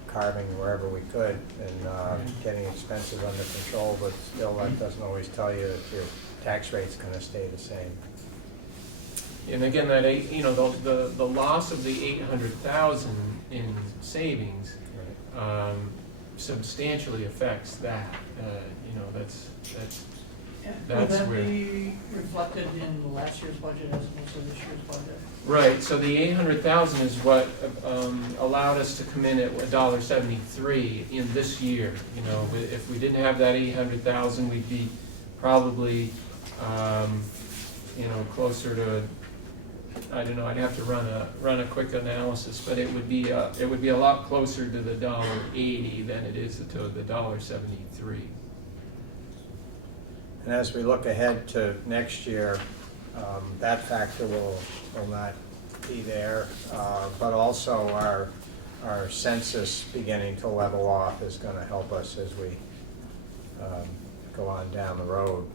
carving wherever we could and getting expenses under control, but still that doesn't always tell you that your tax rate's gonna stay the same. And again, that the loss of the 800,000 in savings substantially affects that. Will That's that where. be reflected in last year's budget as opposed to this year's budget? Right, so the 800,000 is what allowed us to come in at $1.73 in this year. If we didn't have that 800,000, we'd be probably, closer to, I don't know, I'd have to run a quick analysis, but it would be a lot closer to the $1.80 than it is to the $1.73. And as we look ahead to next year, that factor will not be there, but also our census beginning to level off is going to help us as we go on down the road,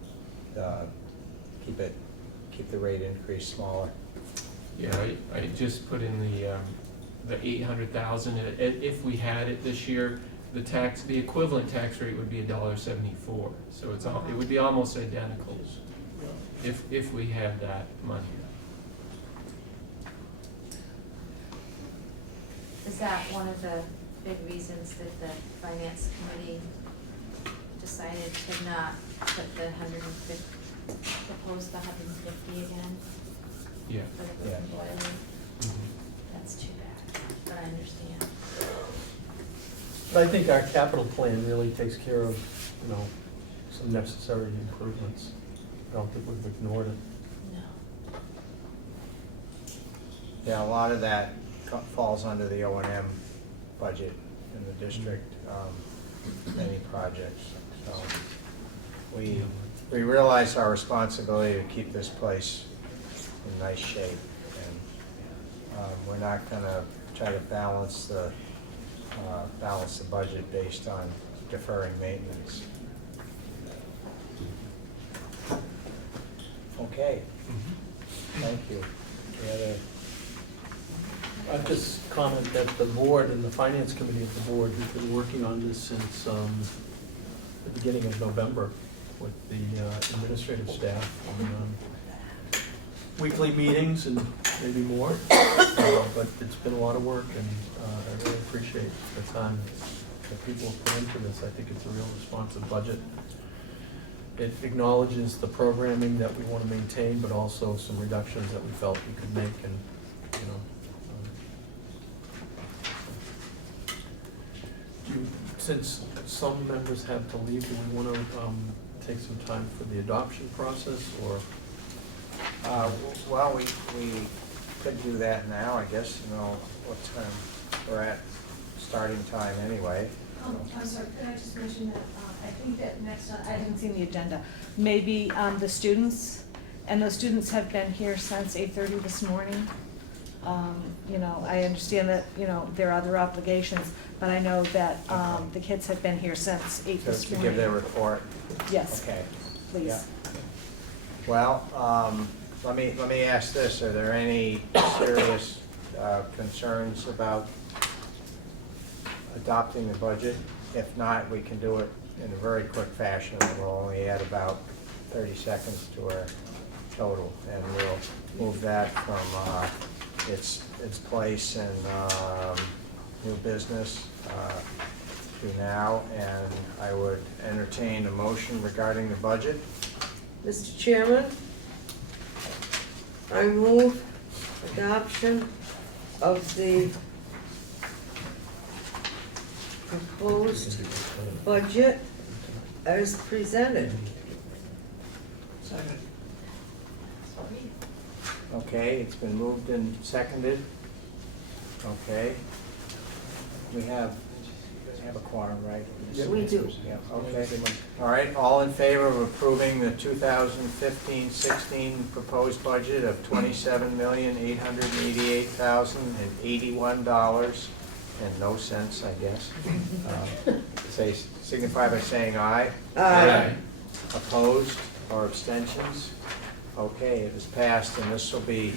keep the rate increase smaller. Yeah, I just put in the 800,000. If we had it this year, the equivalent tax rate would be $1.74. So it would be almost identical if we had that money. Is that one of the big reasons that the finance committee decided to not put the 150, propose the 150 again? Yeah. For the Yeah. boiler? Mhm. That's too bad, but I understand. But I think our capital plan really takes care of, some necessary improvements. I don't think we've ignored it. No. Yeah, a lot of that falls under the O&M budget in the district, many projects. So we realize our responsibility to keep this place in nice shape, and we're not gonna try to balance the budget based on deferring maintenance. Okay, thank you. Any other? I'd just comment that the board and the finance committee of the board have been working on this since the beginning of November with the administrative staff on weekly meetings and maybe more. But it's been a lot of work, and I really appreciate the time that people have put into this. I think it's a real responsive budget. It acknowledges the programming that we want to maintain, but also some reductions that we felt we could make, and, since some members have to leave, do we want to take some time for the adoption process, or? Well, we could do that now, I guess, what time we're at, starting time anyway. I'm sorry, could I just mention that, I think that next, I haven't seen the agenda, maybe the students, and those students have been here since 8:30 this morning. I understand that, there are other obligations, but I know that the kids have been here since 8 this To morning. give their report? Yes, Okay. please. Yeah. Well, let me ask this, are there any serious concerns about adopting the budget? If not, we can do it in a very quick fashion, and we'll only add about 30 seconds to our total, and we'll move that from its place in new business to now, and I would entertain a motion regarding the budget. Mr. Chairman, I move adoption of the proposed budget as presented. Second. Okay, it's been moved and seconded. Okay. We have a quorum, right? We do. Yeah, okay. All right, all in favor of approving the 2015-16 proposed budget of $27,888,081 and no cents, I guess. Say, signify by saying aye. Aye. Opposed or abstentions? Okay, it is passed, and this will be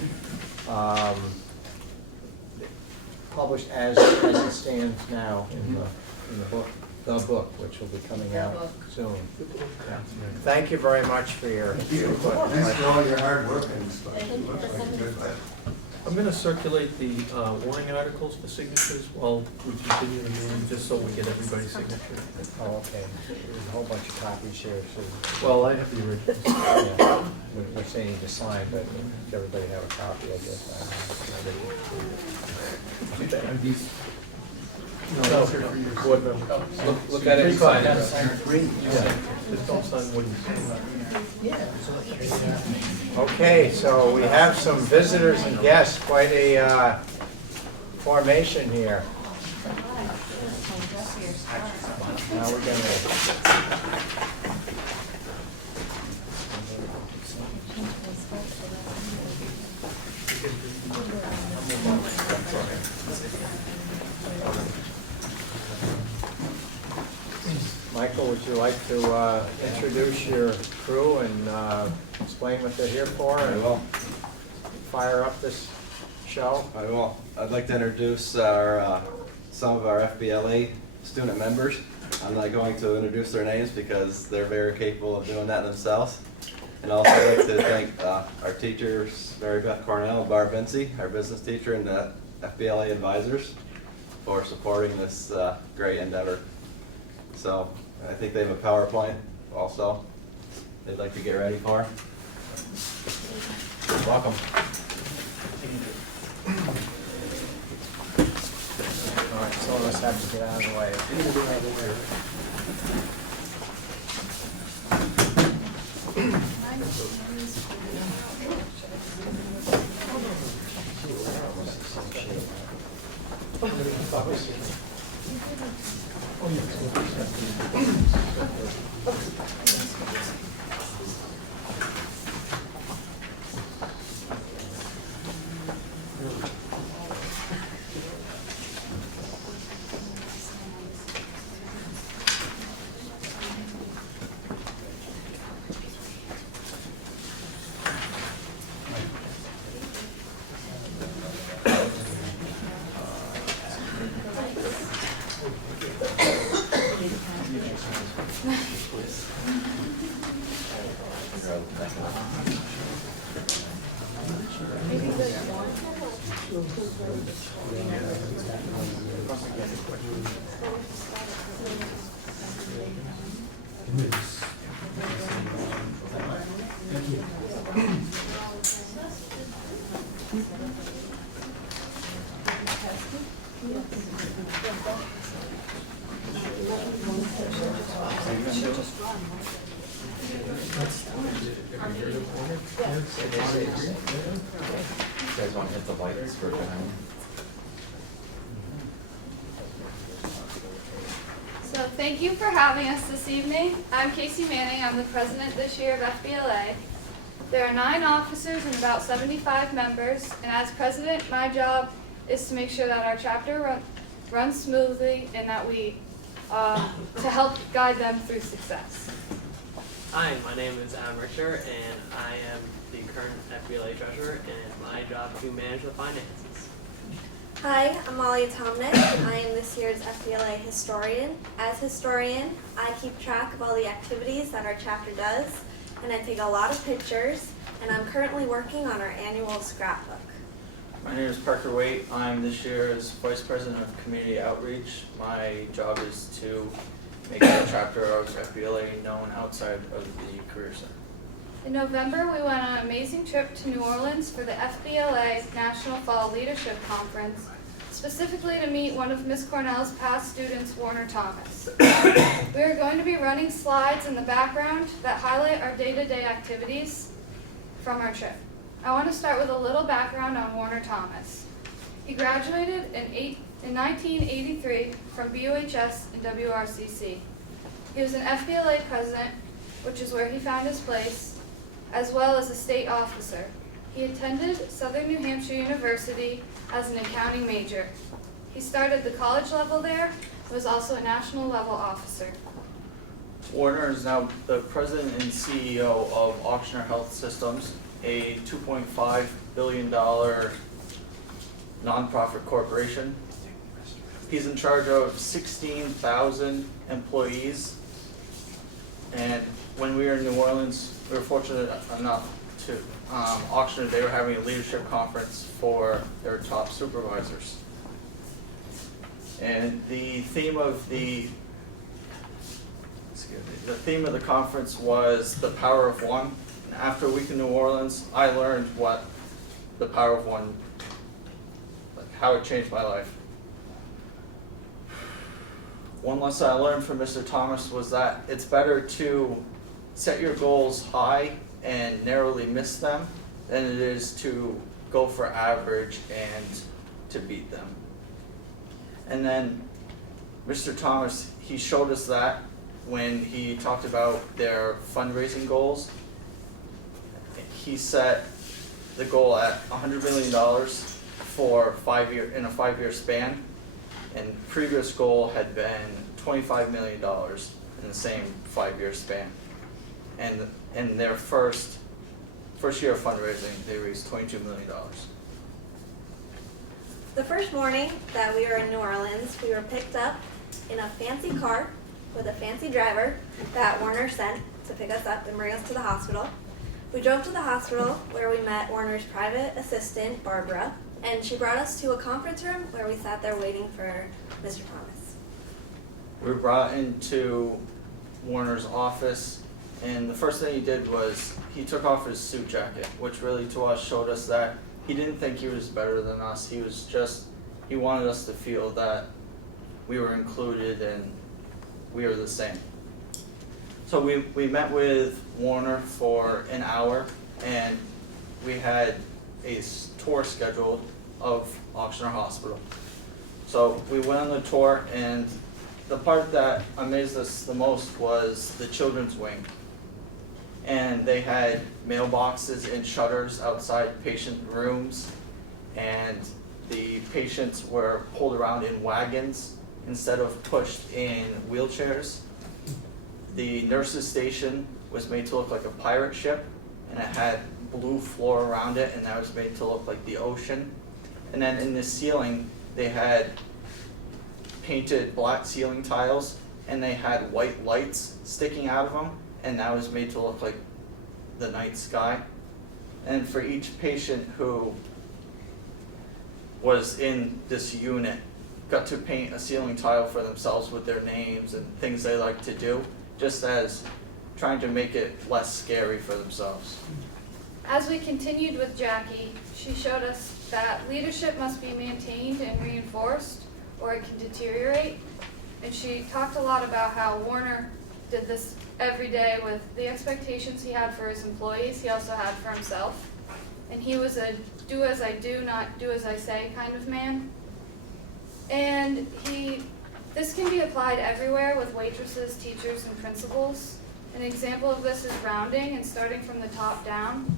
published as it stands now in the book, which will be coming The out book. soon. Yeah. Thank you very much for your input. Thanks for all your hard work and stuff. Thank you Looks for like coming. good. I'm gonna circulate the warning articles for signatures while we continue the meeting, just so we get everybody's signature. Oh, okay. There's a whole bunch of copies here, so. Well, I have the original. Yeah, we're saying to sign, but everybody have a copy, I guess. Are these? No, board member. Look at it and sign it. Yeah, just don't sign wooden. Okay, so we have some visitors and guests, quite a formation here. Now we're gonna. Michael, would you like to introduce your crew and explain what they're here for? I And will. fire up this show? I will. I'd like to introduce our, some of our FBLA student members. I'm not going to introduce their names because they're very capable of doing that themselves. And also I'd like to thank our teachers, Mary Beth Cornell and Barb Vinci, our business teacher, and the FBLA advisors for supporting this great endeavor. So I think they have a PowerPoint also they'd like to get ready for. Welcome. All right, some of us have to get out of the way. You guys want to hit the lights for time? So thank you for having us this evening. I'm Casey Manning. I'm the president this year of FBLA. There are 9 officers and about 75 members, and as president, my job is to make sure that our chapter runs smoothly and that we, to help guide them through success. Hi, my name is Adam Richter, and I am the current FBLA treasurer, and my job is to manage the finances. Hi, I'm Molly Tomnick, and I am this year's FBLA historian. As historian, I keep track of all the activities that our chapter does, and I take a lot of pictures, and I'm currently working on our annual scrapbook. My name is Parker Waite. I'm this year's vice president of community outreach. My job is to make the chapter of FBLA known outside of the Career Center. In November, we went on an amazing trip to New Orleans for the FBLA National Fall Leadership Conference, specifically to meet one of Miss Cornell's past students, Warner Thomas. We are going to be running slides in the background that highlight our day-to-day activities from our trip. I want to start with a little background on Warner Thomas. He graduated in 1983 from BUHS and WRCC. He was an FBLA president, which is where he found his place, as well as a state officer. He attended Southern New Hampshire University as an accounting major. He started the college level there and was also a national level officer. Warner is now the president and CEO of Auctioner Health Systems, a $2.5 billion nonprofit corporation. He's in charge of 16,000 employees. And when we were in New Orleans, we were fortunate enough to Auctioner, they were having a leadership conference for their top supervisors. And the theme of the conference was the power of one. And after a week in New Orleans, I learned what the power of one, how it changed my life. One lesson I learned from Mr. Thomas was that it's better to set your goals high and narrowly miss them than it is to go for average and to beat them. And then Mr. Thomas, he showed us that when he talked about their fundraising goals. He set the goal at $100 million for in a 5-year span, and previous goal had been $25 million in the same 5-year span. And in their first year of fundraising, they raised $22 million. The first morning that we were in New Orleans, we were picked up in a fancy car with a fancy driver that Warner sent to pick us up and bring us to the hospital. We drove to the hospital where we met Warner's private assistant, Barbara, and she brought us to a conference room where we sat there waiting for Mr. Thomas. We were brought into Warner's office, and the first thing he did was he took off his suit jacket, which really to us showed us that he didn't think he was better than us. He wanted us to feel that we were included and we were the same. So we met with Warner for an hour, and we had a tour scheduled of Auctioner Hospital. So we went on the tour, and the part that amazed us the most was the children's wing. And they had mailboxes and shutters outside patient rooms, and the patients were pulled around in wagons instead of pushed in wheelchairs. The nurse's station was made to look like a pirate ship, and it had blue floor around it, and that was made to look like the ocean. And then in the ceiling, they had painted black ceiling tiles, and they had white lights sticking out of them, and that was made to look like the night sky. And for each patient who was in this unit, got to paint a ceiling tile for themselves with their names and things they like to do, just as trying to make it less scary for themselves. As we continued with Jackie, she showed us that leadership must be maintained and reinforced, or it can deteriorate. And she talked a lot about how Warner did this every day with the expectations he had for his employees, he also had for himself. And he was a do as I do, not do as I say kind of man. And this can be applied everywhere with waitresses, teachers, and principals. An example of this is rounding and starting from the top down.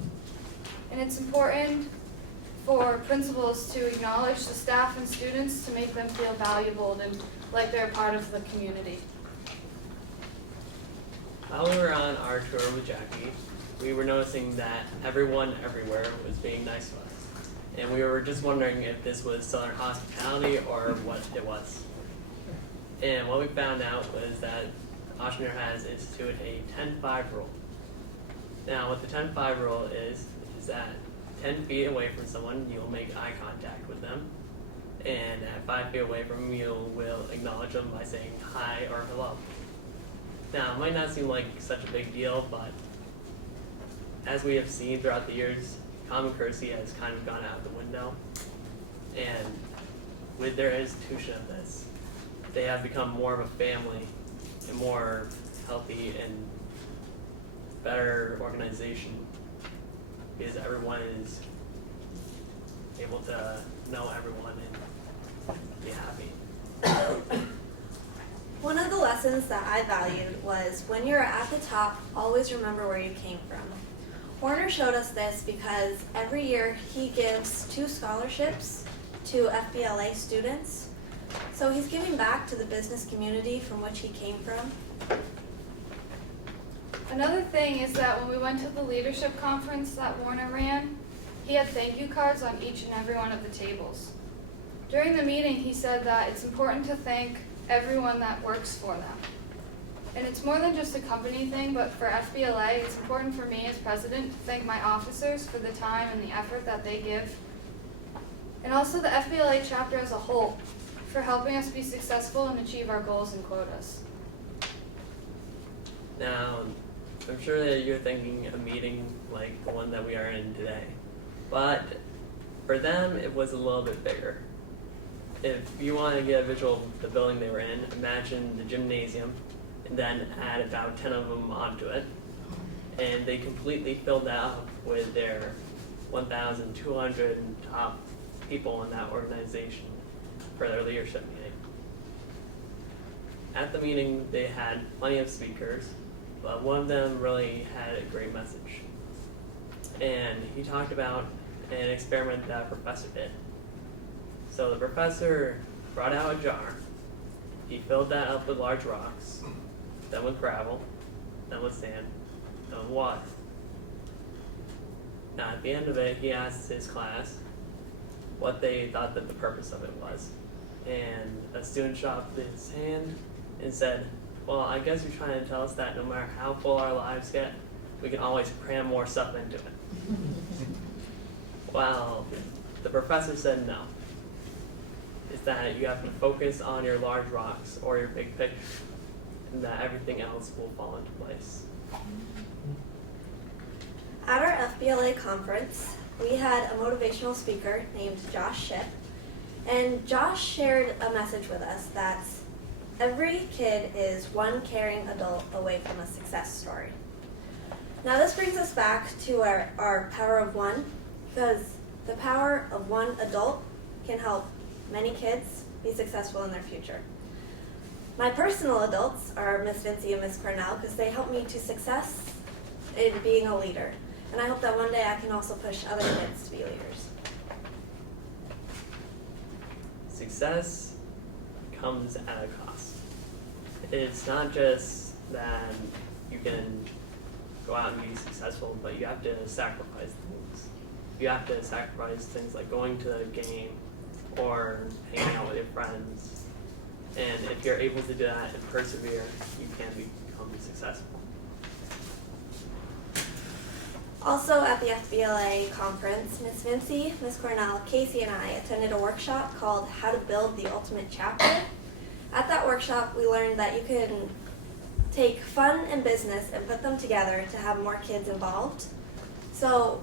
And it's important for principals to acknowledge the staff and students to make them feel valuable and like they're part of the community. While we were on our tour with Jackie, we were noticing that everyone everywhere was being nice to us. And we were just wondering if this was Southern hospitality or what it was. And what we found out was that Auctioner has instituted a 10-5 rule. Now, what the 10-5 rule is that 10 feet away from someone, you'll make eye contact with them. And at 5 feet away from them, you will acknowledge them by saying hi or hello. Now, it might not seem like such a big deal, but as we have seen throughout the years, common courtesy has kind of gone out the window. And with their institution of this, they have become more of a family and more healthy and better organization because everyone is able to know everyone and be happy. One of the lessons that I valued was when you're at the top, always remember where you came from. Warner showed us this because every year he gives 2 scholarships to FBLA students. So he's giving back to the business community from which he came from. Another thing is that when we went to the leadership conference that Warner ran, he had thank you cards on each and every one of the tables. During the meeting, he said that it's important to thank everyone that works for them. And it's more than just a company thing, but for FBLA, it's important for me as president to thank my officers for the time and the effort that they give. And also the FBLA chapter as a whole for helping us be successful and achieve our goals and quotas. Now, I'm sure that you're thinking a meeting like the one that we are in today, but for them, it was a little bit bigger. If you want to get a visual of the building they were in, imagine the gymnasium and then add about 10 of them onto it. And they completely filled that up with their 1,200 top people in that organization for their leadership meeting. At the meeting, they had plenty of speakers, but one of them really had a great message. And he talked about an experiment that a professor did. So the professor brought out a jar. He filled that up with large rocks, then with gravel, then with sand, then with water. Now at the end of it, he asked his class what they thought that the purpose of it was. And a student shot up his hand and said, well, I guess you're trying to tell us that no matter how full our lives get, we can always cram more stuff into it. Well, the professor said no. Is that you have to focus on your large rocks or your big picture, and that everything else will fall into place. At our FBLA conference, we had a motivational speaker named Josh Shipp, and Josh shared a message with us that every kid is one caring adult away from a success story. Now this brings us back to our power of one, because the power of one adult can help many kids be successful in their future. My personal adults are Miss Vinci and Miss Cornell because they help me to success in being a leader. And I hope that one day I can also push other kids to be leaders. Success comes at a cost. It's not just that you can go out and be successful, but you have to sacrifice things. You have to sacrifice things like going to a game or hanging out with your friends. And if you're able to do that and persevere, you can become successful. Also at the FBLA conference, Miss Vinci, Miss Cornell, Casey, and I attended a workshop called How to Build the Ultimate Chapter. At that workshop, we learned that you can take fun and business and put them together to have more kids involved. So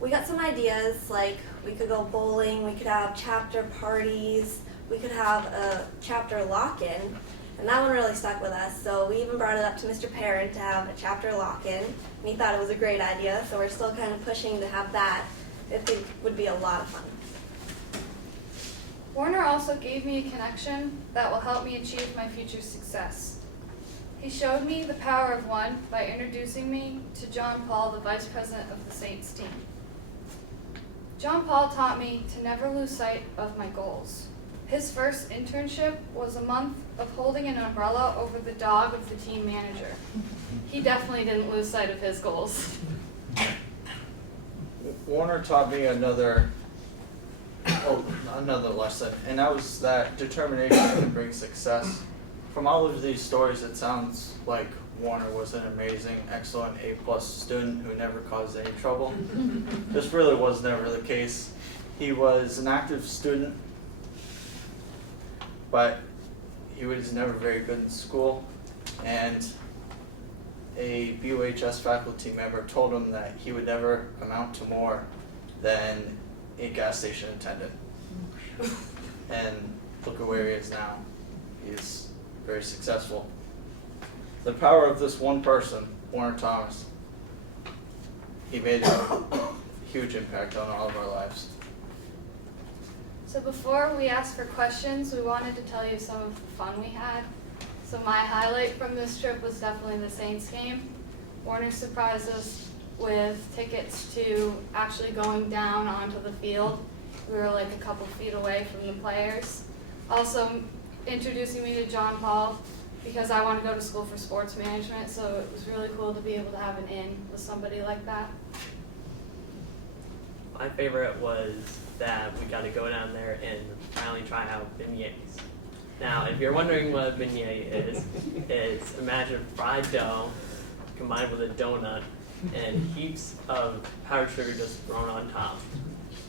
we got some ideas, like we could go bowling, we could have chapter parties, we could have a chapter lock-in, and that one really stuck with us. So we even brought it up to Mr. Perrin to have a chapter lock-in, and he thought it was a great idea, so we're still kind of pushing to have that. I think it would be a lot of fun. Warner also gave me a connection that will help me achieve my future success. He showed me the power of one by introducing me to John Paul, the Vice President of the Saints team. John Paul taught me to never lose sight of my goals. His first internship was a month of holding an umbrella over the dog of the team manager. He definitely didn't lose sight of his goals. Warner taught me another lesson, and that was that determination can bring success. From all of these stories, it sounds like Warner was an amazing, excellent A+ student who never caused any trouble. This really was never the case. He was an active student, but he was never very good in school, and a BUHS faculty member told him that he would never amount to more than a gas station attendant. And look at where he is now. He's very successful. The power of this one person, Warner Thomas, he made a huge impact on all of our lives. So before we ask for questions, we wanted to tell you some of the fun we had. So my highlight from this trip was definitely the Saints game. Warner surprised us with tickets to actually going down onto the field. We were like a couple feet away from the players. Also introducing me to John Paul, because I want to go to school for sports management, so it was really cool to be able to have an in with somebody like that. My favorite was that we got to go down there and finally try out beignets. Now, if you're wondering what a beignet is, it's imagine fried dough combined with a donut and heaps of powdered sugar just thrown on top.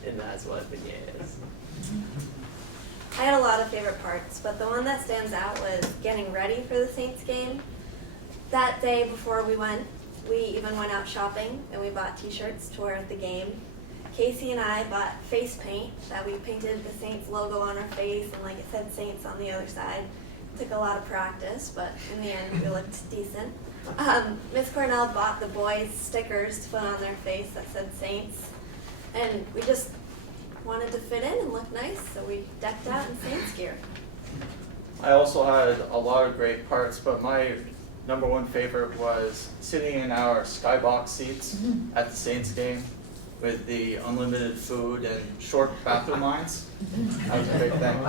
And that's what a beignet is. I had a lot of favorite parts, but the one that stands out was getting ready for the Saints game. That day before we went, we even went out shopping and we bought t-shirts to wear at the game. Casey and I bought face paint that we painted the Saints logo on our face, and like it said Saints on the other side. Took a lot of practice, but in the end we looked decent. Miss Cornell bought the boys stickers to put on their face that said Saints, and we just wanted to fit in and look nice, so we decked out in Saints gear. I also had a lot of great parts, but my number one favorite was sitting in our skybox seats at the Saints game with the unlimited food and short bathroom lines. That was a big thing.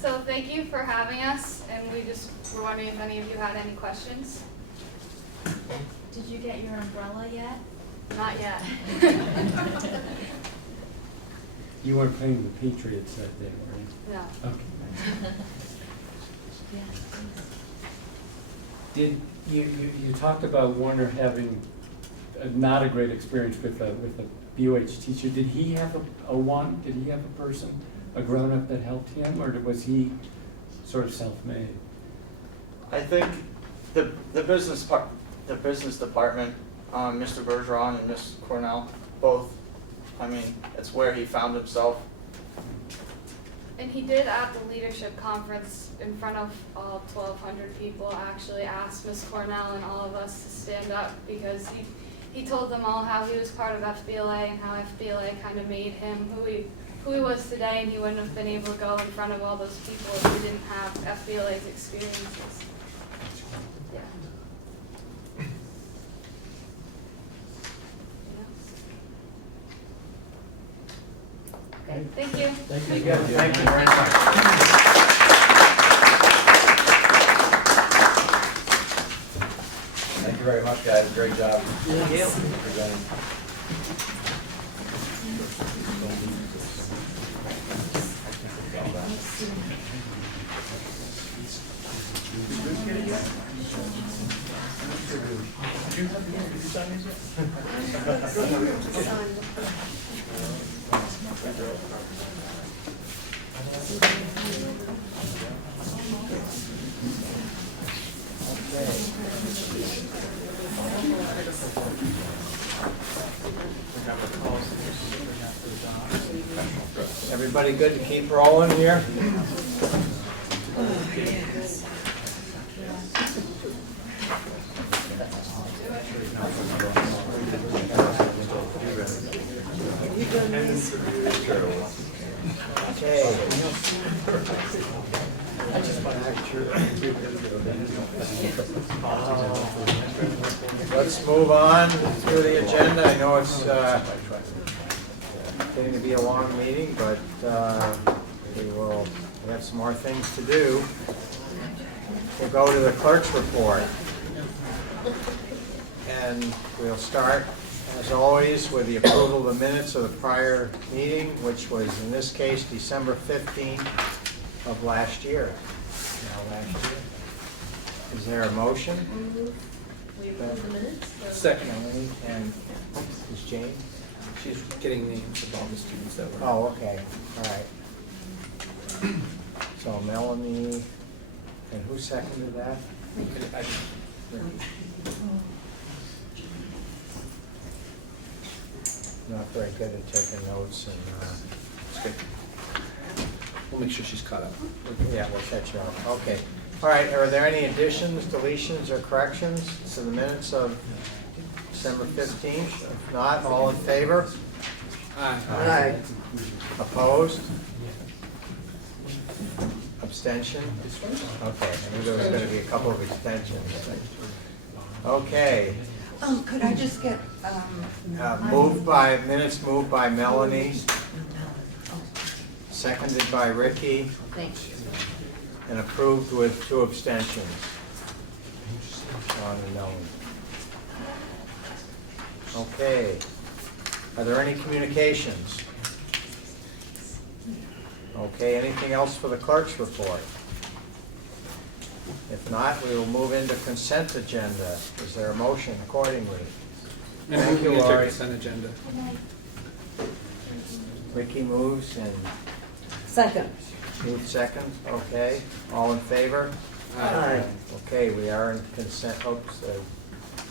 So thank you for having us, and we just were wondering if any of you had any questions. Did you get your umbrella yet? Not yet. You weren't playing the Patriots that day, right? No. Okay. Yeah. Did you talked about Warner having not a great experience with a BUH teacher? Did he have Did he have a person, a grown-up that helped him, or was he sort of self-made? I think the business department, Mr. Bergeron and Miss Cornell, both. I mean, it's where he found himself. And he did at the leadership conference in front of all 1,200 people actually ask Miss Cornell and all of us to stand up, because he told them all how he was part of FBLA and how FBLA kind of made him who he was today, and he wouldn't have been able to go in front of all those people if he didn't have FBLA's experiences. Yeah. Okay, thank you. Thank you very much. Thank you very much, guys. Great job. Thank you. Presenting. Everybody good to keep rolling here? Okay. Let's move on through the agenda. I know it's getting to be a long meeting, but we have some more things to do. We'll go to the clerk's report. And we'll start, as always, with the approval of the minutes of the prior meeting, which was, in this case, December 15th of last year. Is there a motion? We approve the minutes? Second. Melanie and is Jane? She's getting names of all the students that were. Oh, okay, all right. So Melanie, and who seconded that? Not very good at taking notes and, It's good. We'll make sure she's caught up. yeah, we'll catch her up. Okay. All right, are there any additions, deletions, or corrections to the minutes of December 15th? If not, all in favor? Aye. Opposed? Abstention? Okay, I knew there was gonna be a couple of abstentions. Okay, Could I just get, moved by Melanie, seconded by Ricky, Thank you. and approved with 2 abstentions. Sean and Melanie. Okay, are there any communications? Okay, anything else for the clerk's report? If not, we will move into consent agenda. Is there a motion accordingly? Thank you, Laurie. Consent agenda. Ricky moves and second? Move second, okay. All in favor? Aye. Okay, we are in consent, oops,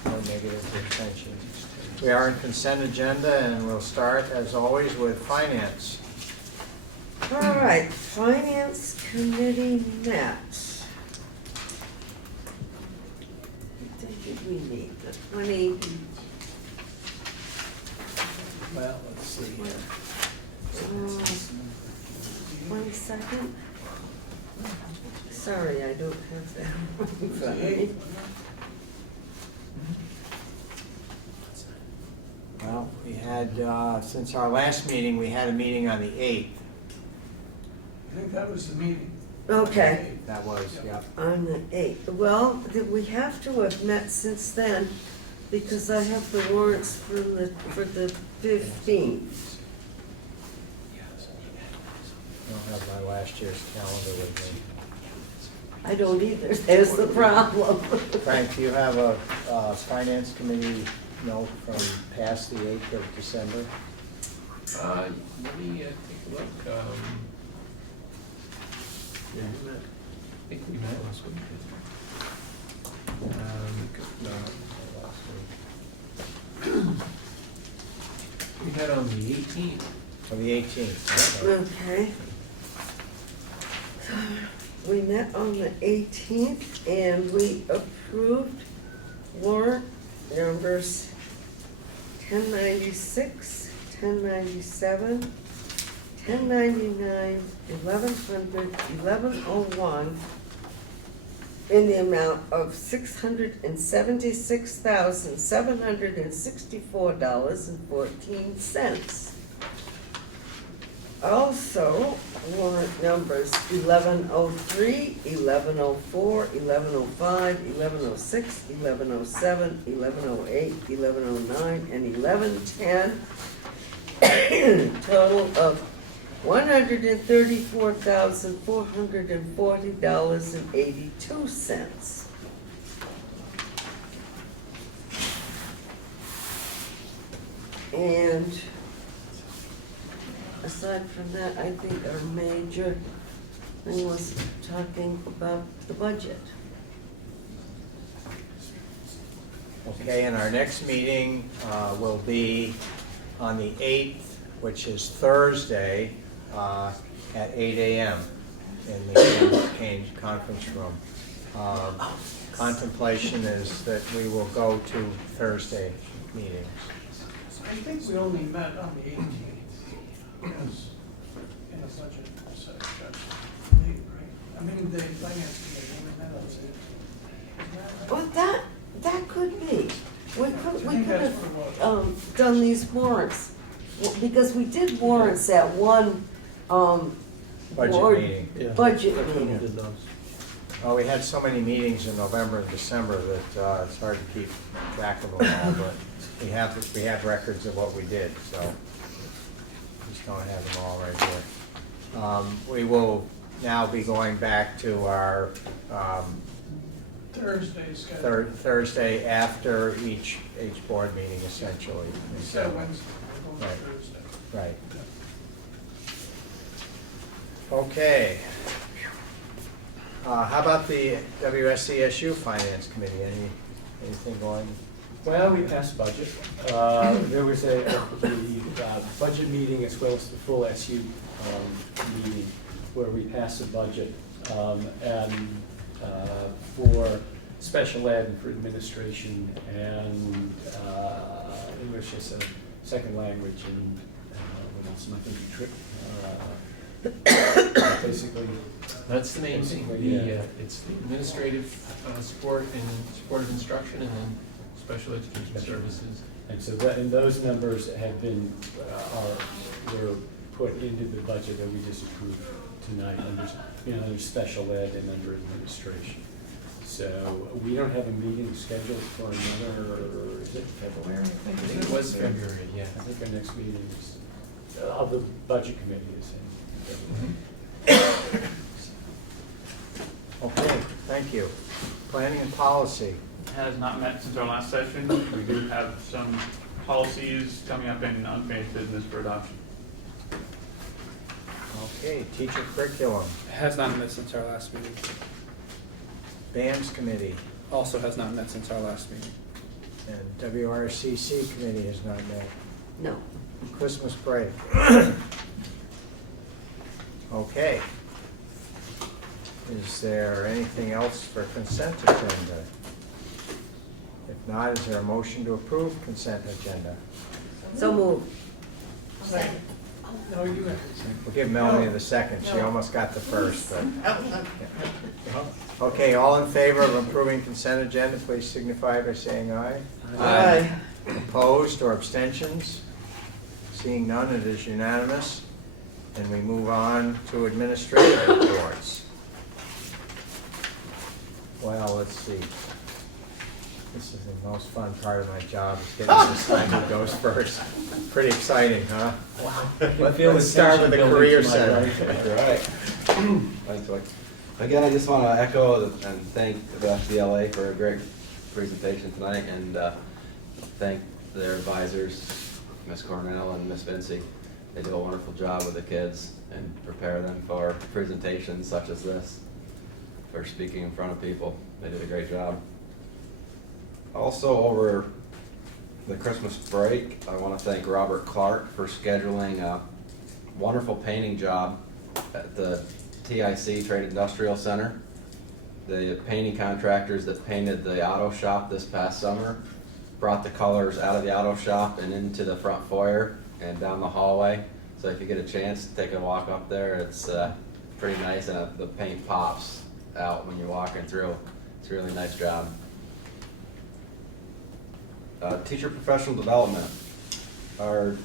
no negative abstentions. We are in consent agenda and we'll start, as always, with finance. All right, Finance Committee met. What did we meet? The Well, let's see here. 22nd? Sorry, I don't have that in front of me. Well, we had, since our last meeting, we had a meeting on the 8th. I think that was the meeting. Okay, That was, yeah. on the 8th. Well, we have to have met since then because I have the warrants for the 15th. I don't have my last year's calendar with me. I don't either, there's the problem. Frank, do you have a finance committee note from past the 8th of December? Let me take a look. I think we met last week. No, last week. We met on the 18th. On the 18th. Okay. Okay. We met on the 18th and we approved warrant numbers 1096, 1097, 1099, 1100, 1101 in the amount of $676,764.14. Also, warrant numbers 1103, 1104, 1105, 1106, 1107, 1108, 1109, and 1110. Total of $134,440.82. And aside from that, I think our major thing was talking about the budget. Okay, and our next meeting will be on the 8th, which is Thursday, at 8 a.m. in the Kane Conference Room. Contemplation is that we will go to Thursday meetings. I think we only met on the 18th, because in the budget session, right? I mean, the finance committee, we met on it. Well, that could be. We could I think that's have what it was. done these warrants, well, because we did warrants at one, Budget board- meeting. Yeah, budget that's when we meeting. did those. Well, we had so many meetings in November and December that it's hard to keep track of them all, but we have records of what we did, so just don't have them all right here. We will now be going back to our Thursday schedule. Thursday after each board meeting essentially. Instead of Wednesday, we're going Right. to Thursday. Right. Okay. How about the WSCSU Finance Committee? Anything going? Well, we passed budget. There was the budget meeting as well as the full SU meeting where we passed the budget and for special ed and for administration and English as a second language and what else am I thinking? Basically. That's the main thing. Yeah. It's the administrative support and supportive instruction, and then special education services. And so that, and those numbers have been, were put into the budget that we just approved tonight under, under special ed and under administration. So we don't have a meeting scheduled for another, is it February? I think It was February, yeah. I think our next meeting is, of the budget committee is in February. Okay, thank you. Planning and policy. Has not met since our last session. We do have some policies coming up in unfinished business for adoption. Okay, teacher curriculum. Has not met since our last meeting. BAMS committee. Also has not met since our last meeting. And WRCC committee has not met. No. Christmas break. Okay. Is there anything else for consent agenda? If not, is there a motion to approve consent agenda? So moved. Second. No, you have. We'll give Melanie the second. She almost got the first, but. Okay, all in favor of approving consent agenda, please signify by saying aye. Aye. Opposed or abstentions? Seeing none, it is unanimous. And we move on to administrative reports. Well, let's see. This is the most fun part of my job, is getting to decide who goes first. Pretty exciting, huh? Wow. Let's start with the career center. Right. Thanks, Mike. Again, I just want to echo and thank the FBLA for a great presentation tonight, and thank their advisors, Ms. Cornell and Ms. Vinci. They do a wonderful job with the kids and prepare them for presentations such as this, for speaking in front of people. They did a great job. Also, over the Christmas break, I want to thank Robert Clark for scheduling a wonderful painting job at the TIC Trade Industrial Center. The painting contractors that painted the auto shop this past summer brought the colors out of the auto shop and into the front foyer and down the hallway. So if you get a chance to take a walk up there, it's pretty nice, and the paint pops out when you're walking through. It's a really nice job. Teacher professional development. Our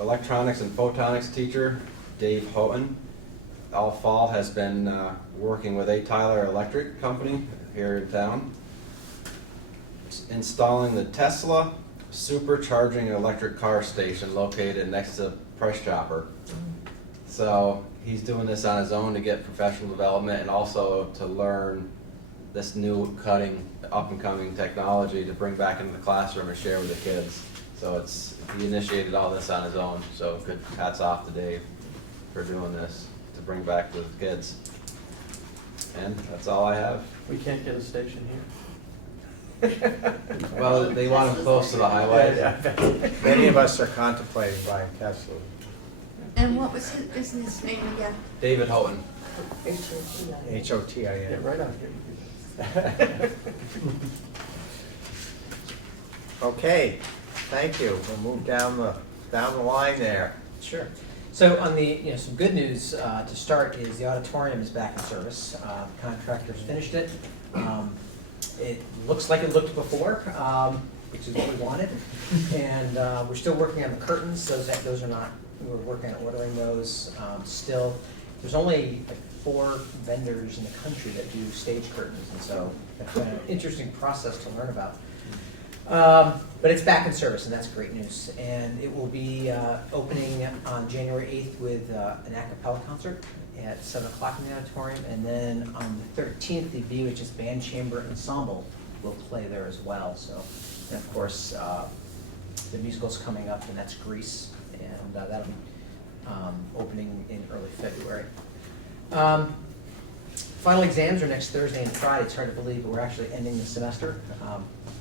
electronics and photonics teacher, Dave Houghton, all fall has been working with A. Tyler Electric Company here in town, installing the Tesla supercharging electric car station located next to Price Chopper. So he's doing this on his own to get professional development and also to learn this new cutting, up and coming technology to bring back into the classroom and share with the kids. So he initiated all this on his own. So good hats off to Dave for doing this to bring back to the kids. And that's all I have. We can't get a station here. Well, they want them close to the highway. Many of us are contemplating buying Tesla. And what was his business name again? David Houghton. Hotin. Yeah, right on here. Okay, thank you. We'll move down the line there. Sure. So on the, some good news to start is the auditorium is back in service. Contractors finished it. It looks like it looked before, which is what we wanted. And we're still working on the curtains. Those are not, we're working on ordering those still. There's only like 4 vendors in the country that do stage curtains, and so it's been an interesting process to learn about. But it's back in service, and that's great news. And it will be opening on January 8th with an a cappella concert at 7 o'clock in the auditorium. And then on the 13th, the BUHS Band Chamber Ensemble will play there as well. So, and of course, the musical's coming up, and that's Grease, and that'll be opening in early February. Final exams are next Thursday and Friday. It's hard to believe, but we're actually ending the semester.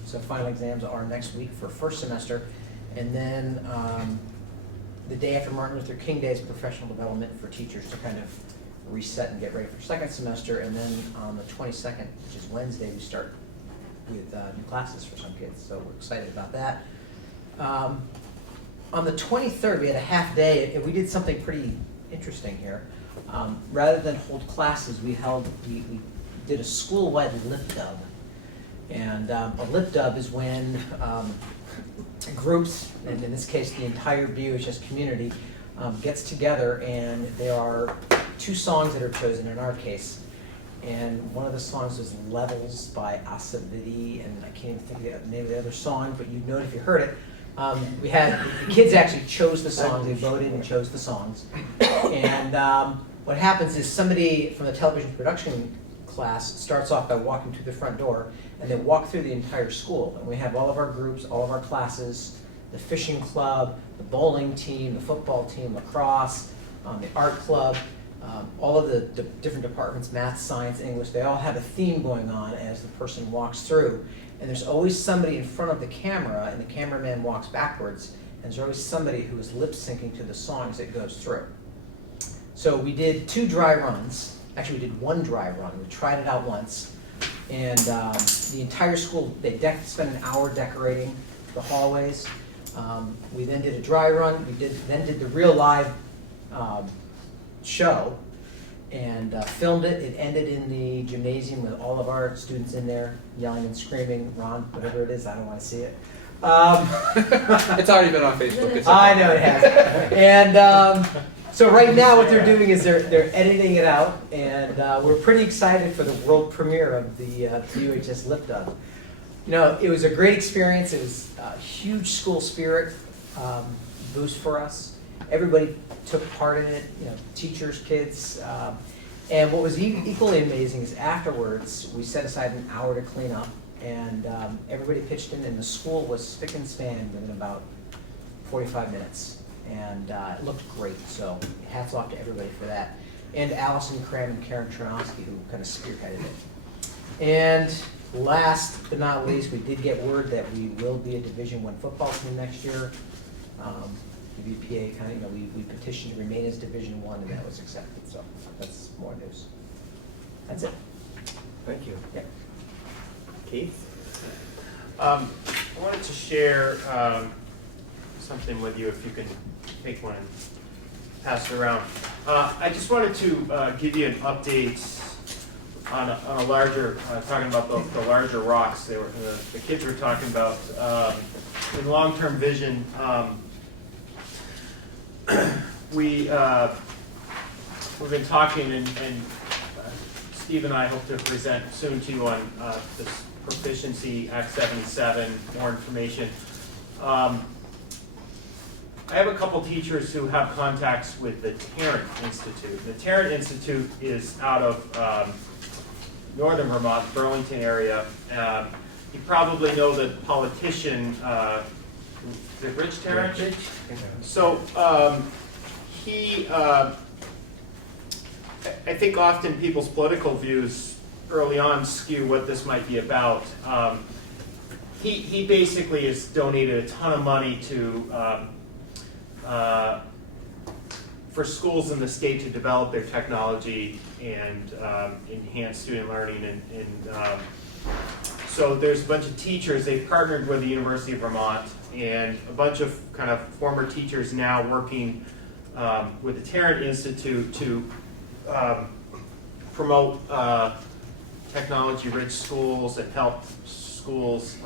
So final exams are next week for first semester. And then the day after Martin Luther King Day is professional development for teachers to kind of reset and get ready for second semester. And then on the 22nd, which is Wednesday, we start with new classes for some kids. So we're excited about that. On the 23rd, we had a half day, and we did something pretty interesting here. Rather than hold classes, we did a school-wide lip dub. And a lip dub is when groups, and in this case the entire BUHS community, gets together, and there are 2 songs that are chosen in our case. And one of the songs is Levels by Asavidi, and I can't even think of the name of the other song, but you'd know it if you heard it. We had, the kids actually chose the songs, they voted and chose the songs. And what happens is somebody from the television production class starts off by walking to the front door, and they walk through the entire school. And we have all of our groups, all of our classes, the fishing club, the bowling team, the football team, lacrosse, the art club, all of the different departments, math, science, English, they all have a theme going on as the person walks through. And there's always somebody in front of the camera, and the cameraman walks backwards, and there's always somebody who is lip syncing to the songs that goes through. So we did 2 dry runs. Actually, we did 1 dry run. We tried it out once. And the entire school, they spent an hour decorating the hallways. We then did a dry run. We then did the real live show and filmed it. It ended in the gymnasium with all of our students in there yelling and screaming. Ron, whatever it is, I don't want to see it. It's already been on Facebook. I know it has. And so right now what they're doing is they're editing it out, and we're pretty excited for the world premiere of the BUHS Lip Dub. You know, it was a great experience. It was a huge school spirit boost for us. Everybody took part in it, you know, teachers, kids. And what was equally amazing is afterwards, we set aside an hour to clean up, and everybody pitched in, and the school was spick and span within about 45 minutes. And it looked great, so hats off to everybody for that. And Allison Cram and Karen Tronowski, who kind of spearheaded it. And last but not least, we did get word that we will be a Division I football team next year. The VPA kind of, you know, we petitioned to remain as Division I, and that was accepted. So that's more news. That's it. Thank you. Yeah. Keith? I wanted to share something with you, if you can take one and pass it around. I just wanted to give you an update on a larger, talking about the larger rocks the kids were talking about. In long-term vision, we've been talking, and Steve and I hope to present soon to you on this Proficiency Act 77, more information. I have a couple teachers who have contacts with the Tarrant Institute. The Tarrant Institute is out of northern Vermont, Burlington area. You probably know the politician, is it Rich Tarrant? So he, I think often people's political views early on skew what this might be about. He basically has donated a ton of money to for schools in the state to develop their technology and enhance student learning. And so there's a bunch of teachers. They've partnered with the University of Vermont, and a bunch of kind of former teachers now working with the Tarrant Institute to promote technology-rich schools and help schools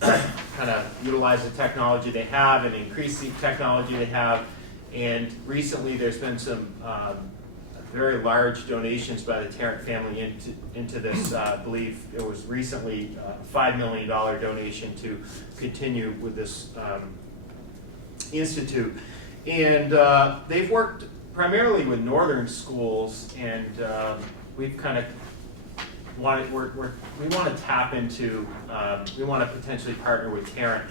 kind of utilize the technology they have and increase the technology they have. And recently there's been some very large donations by the Tarrant family into this. I believe it was recently a $5 million donation to continue with this institute. And they've worked primarily with northern schools, and we've kind of we want to tap into, we want to potentially partner with Tarrant.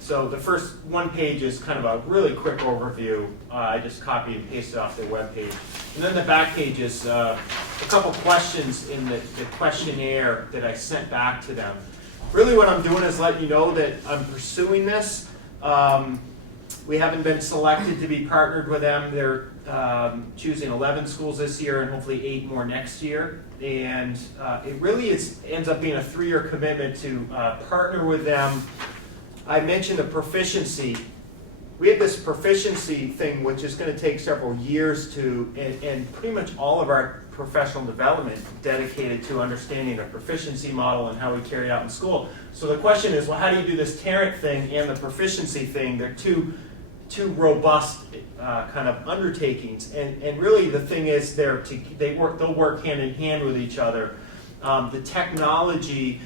So the first one page is kind of a really quick overview. I just copied and pasted off their webpage. And then the back page is a couple questions in the questionnaire that I sent back to them. Really what I'm doing is letting you know that I'm pursuing this. We haven't been selected to be partnered with them. They're choosing 11 schools this year and hopefully 8 more next year. And it really ends up being a 3-year commitment to partner with them. I mentioned the proficiency. We have this proficiency thing which is going to take several years to, and pretty much all of our professional development dedicated to understanding the proficiency model and how we carry it out in school. So the question is, well, how do you do this Tarrant thing and the proficiency thing? They're two robust kind of undertakings, and really the thing is they'll work hand in hand with each other. The technology.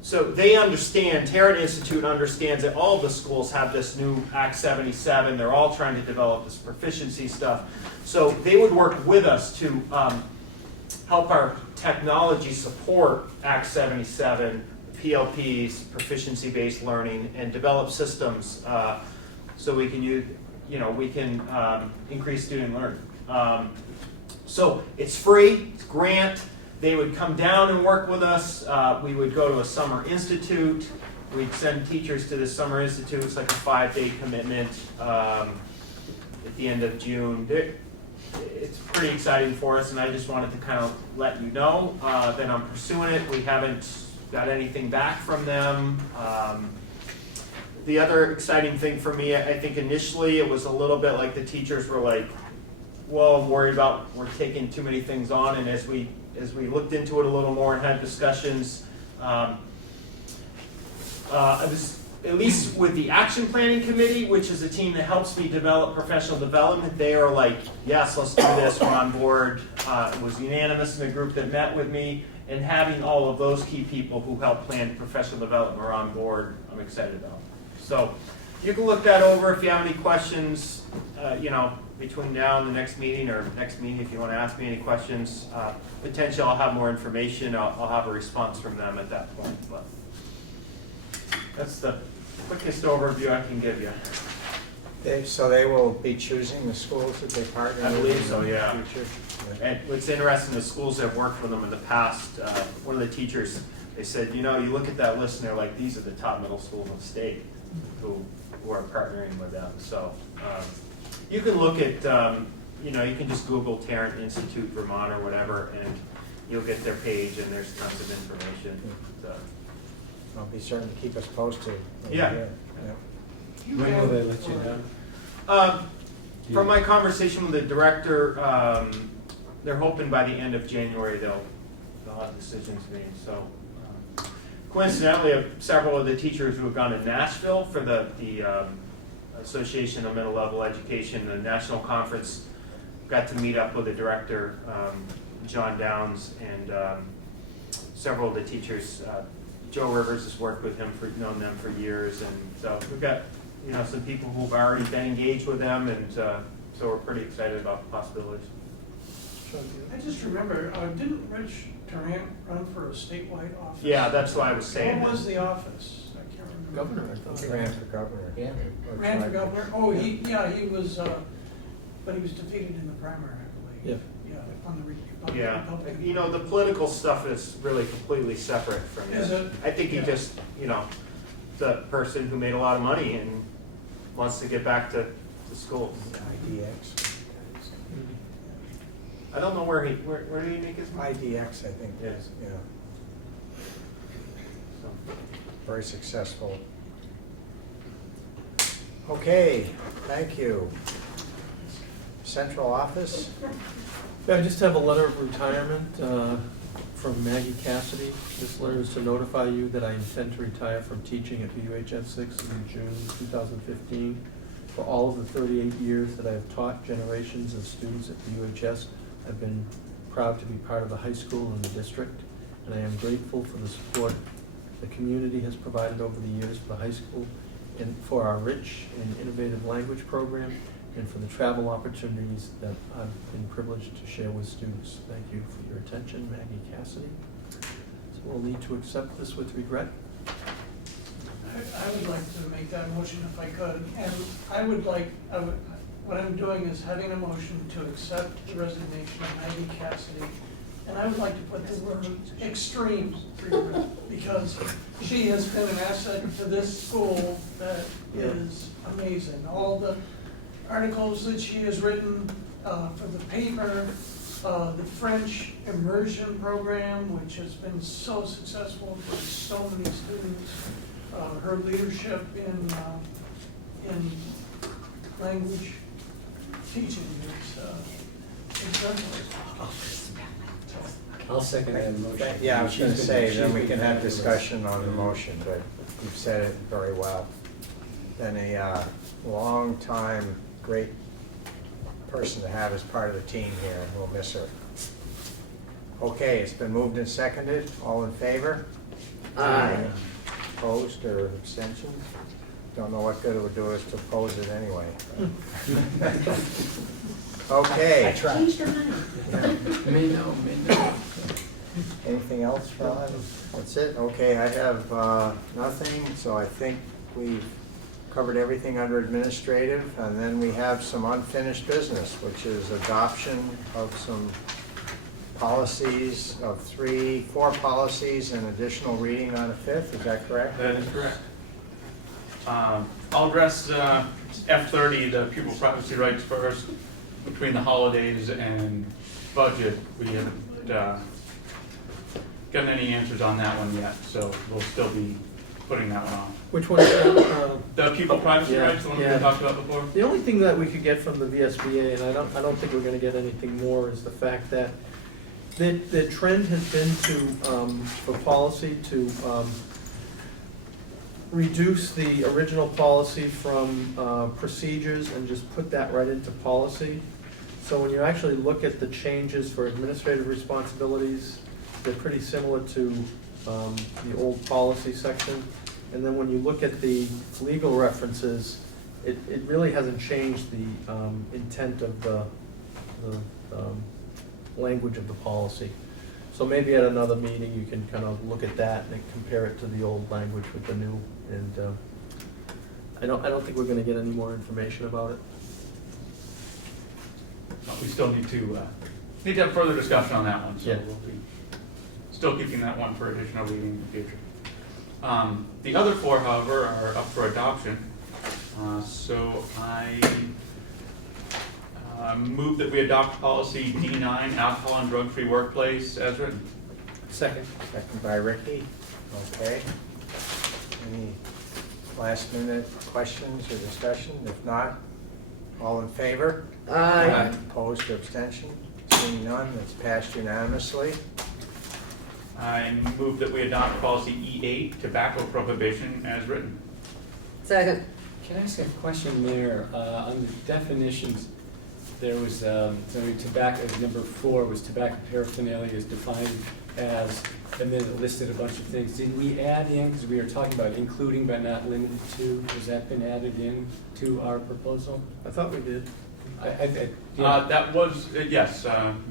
So they understand, Tarrant Institute understands that all the schools have this new Act 77. They're all trying to develop this proficiency stuff. So they would work with us to help our technology support Act 77, PLPs, proficiency-based learning, and develop systems so we can use, we can increase student learning. So it's free, it's grant. They would come down and work with us. We would go to a summer institute. We'd send teachers to the summer institute. It's like a 5-day commitment at the end of June. It's pretty exciting for us, and I just wanted to kind of let you know that I'm pursuing it. We haven't got anything back from them. The other exciting thing for me, I think initially it was a little bit like the teachers were like, well, I'm worried about we're taking too many things on, and as we looked into it a little more and had discussions, I was, at least with the action planning committee, which is a team that helps me develop professional development, they are like, yes, let's do this, we're on board. It was unanimous in the group that met with me, and having all of those key people who help plan professional development are on board, I'm excited about. So you can look that over if you have any questions, between now and the next meeting, or next meeting if you want to ask me any questions. Potentially I'll have more information. I'll have a response from them at that point. But that's the quickest overview I can give you. So they will be choosing the schools that they partner with? I believe so, yeah. In the future? And what's interesting, the schools that have worked with them in the past, one of the teachers, they said, you look at that list and they're like, these are the top middle schools in the state who are partnering with them. So you can look at, you can just Google Tarrant Institute Vermont or whatever, and you'll get their page, and there's tons of information. So, I'll be certain to keep us posted. Yeah. When will they let you know? From my conversation with the director, they're hoping by the end of January they'll have decisions made. So, coincidentally, several of the teachers who have gone to Nashville for the Association of Middle Level Education, the national conference, got to meet up with the director, John Downs, and several of the teachers. Joe Rivers has worked with him, known them for years, and so we've got some people who've already been engaged with them, and so we're pretty excited about the possibilities. I just remember, didn't Rich Tarrant run for a statewide office? Yeah, that's why I was saying. What was the office? I can't remember. Governor, I thought. He ran for governor. Yeah. Ran for governor? Oh, he was, but he was defeated in the primary, I believe. Yeah. Yeah, on the Republican. Yeah, the political stuff is really completely separate from Is this. it? I think he just, the person who made a lot of money and wants to get back to school. IDX. I don't know where did he make his money? IDX, I think. Yes. Yeah. So. Very successful. Okay, thank you. Central office? Yeah, I just have a letter of retirement from Maggie Cassidy. This letter is to notify you that I intend to retire from teaching at BUHS 6 in June 2015. For all of the 38 years that I have taught generations of students at BUHS, I've been proud to be part of the high school and the district, and I am grateful for the support the community has provided over the years for the high school and for our rich and innovative language program, and for the travel opportunities that I've been privileged to share with students. Thank you for your attention, Maggie Cassidy. So we'll need to accept this with regret. I would like to make that motion if I could, and I would what I'm doing is having a motion to accept the resignation of Maggie Cassidy. And I would like to put the word extreme treatment, because she has been an asset to this school that is amazing. All the articles that she has written for the paper, the French immersion program, which has been so successful for so many students, her leadership in language teaching is exemplary. I'll second that motion. Yeah, I was gonna She's been- say, she's then we been can have fabulous. discussion on the motion, but you've said it very well. Been a long time, great person to have as part of the team here, and we'll miss her. Okay, it's been moved and seconded. All in favor? Aye. Opposed or abstentions? Don't know what good it would do us to oppose it anyway. Okay. Change their mind. May know. Anything else, Rod? That's it? Okay, I have nothing, so I think we've covered everything under administrative, and then we have some unfinished business, which is adoption of some policies, of 4 policies, and additional reading on a 5th, is that correct? That is correct. I'll address F30, the pupil privacy rights first. Between the holidays and budget, we haven't gotten any answers on that one yet, so we'll still be putting that one on. Which one is that? The pupil privacy Yeah, rights, the one we yeah. talked about before? The only thing that we could get from the VSBA, and I don't think we're gonna get anything more, is the fact that the trend has been to, for policy, to reduce the original policy from procedures and just put that right into policy. So when you actually look at the changes for administrative responsibilities, they're pretty similar to the old policy section. And then when you look at the legal references, it really hasn't changed the intent of the language of the policy. So maybe at another meeting, you can kind of look at that and compare it to the old language with the new. And I don't think we're gonna get any more information about it. We still need to have further discussion on that one, so Yeah. we'll be still keeping that one for additional reading in the future. The other 4, however, are up for adoption. So I move that we adopt policy D9, alcohol and drug-free workplace, as written. Second. Second by Ricky. Okay. Any last minute questions or discussion? If not, all in favor? Aye. Opposed or abstention? Seeing none, that's passed unanimously. I move that we adopt policy E8, tobacco prohibition, as written. Second. Can I ask a question there? On the definitions, there was, tobacco, number 4 was tobacco paraphernalia is defined as, and then it listed a bunch of things. Did we add in, because we were talking about including but not limited to, has that been added in to our proposal? I thought we did. Yeah. That was, yes,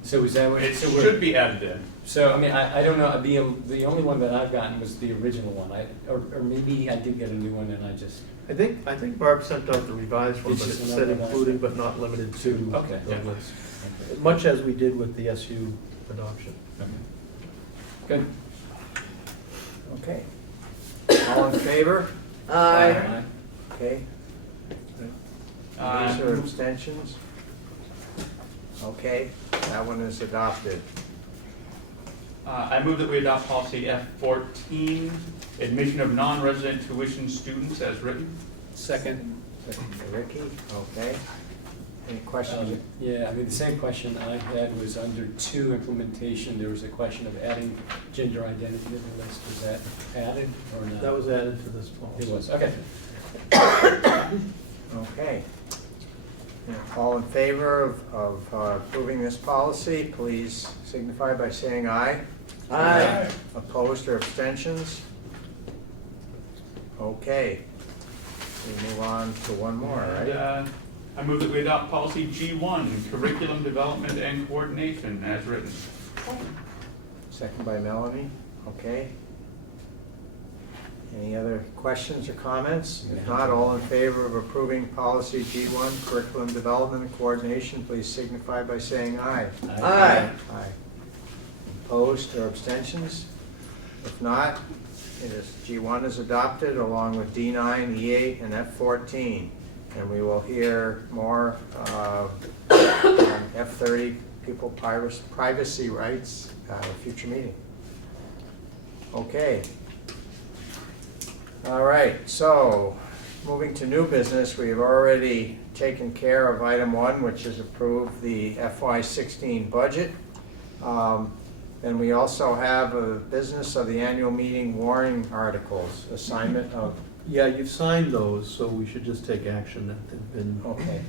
So is that what? it so we're- should be added in. So, I mean, I don't know, the only one that I've gotten was the original one, or maybe I did get a new one and I just, I think Barb sent out the revised one, It's but it just said another one. including but not limited to Okay. the Yeah. list. Much as we did with the SU adoption. good. Okay. All in favor? Aye. Okay. Opposed or abstentions? Okay, that one is adopted. I move that we adopt policy F14, admission of non-resident tuition students, as written. Second. Second by Ricky, okay. Any questions? Yeah, I mean, the same question I had was under 2 implementation, there was a question of adding gender identity to the list. Was that added or not? That was added to this policy. It was, okay. Okay. All in favor of approving this policy, please signify by saying aye. Aye. Opposed or abstentions? Okay. We move on to one more, And, right? I move that we adopt policy G1, curriculum development and coordination, as written. Second by Melanie, okay. Any other questions or comments? If not, all in favor of approving policy G1, curriculum development and coordination, please signify by saying aye. Aye. Aye. Opposed or abstentions? If not, it is, G1 is adopted along with D9, E8, and F14. And we will hear more on F30, pupil privacy rights, at a future meeting. Okay. All right, so moving to new business, we've already taken care of item 1, which is approve the FY16 budget. And we also have a business of the annual meeting warning articles, assignment of. Yeah, you've signed those, so we should just take action that they've been Okay.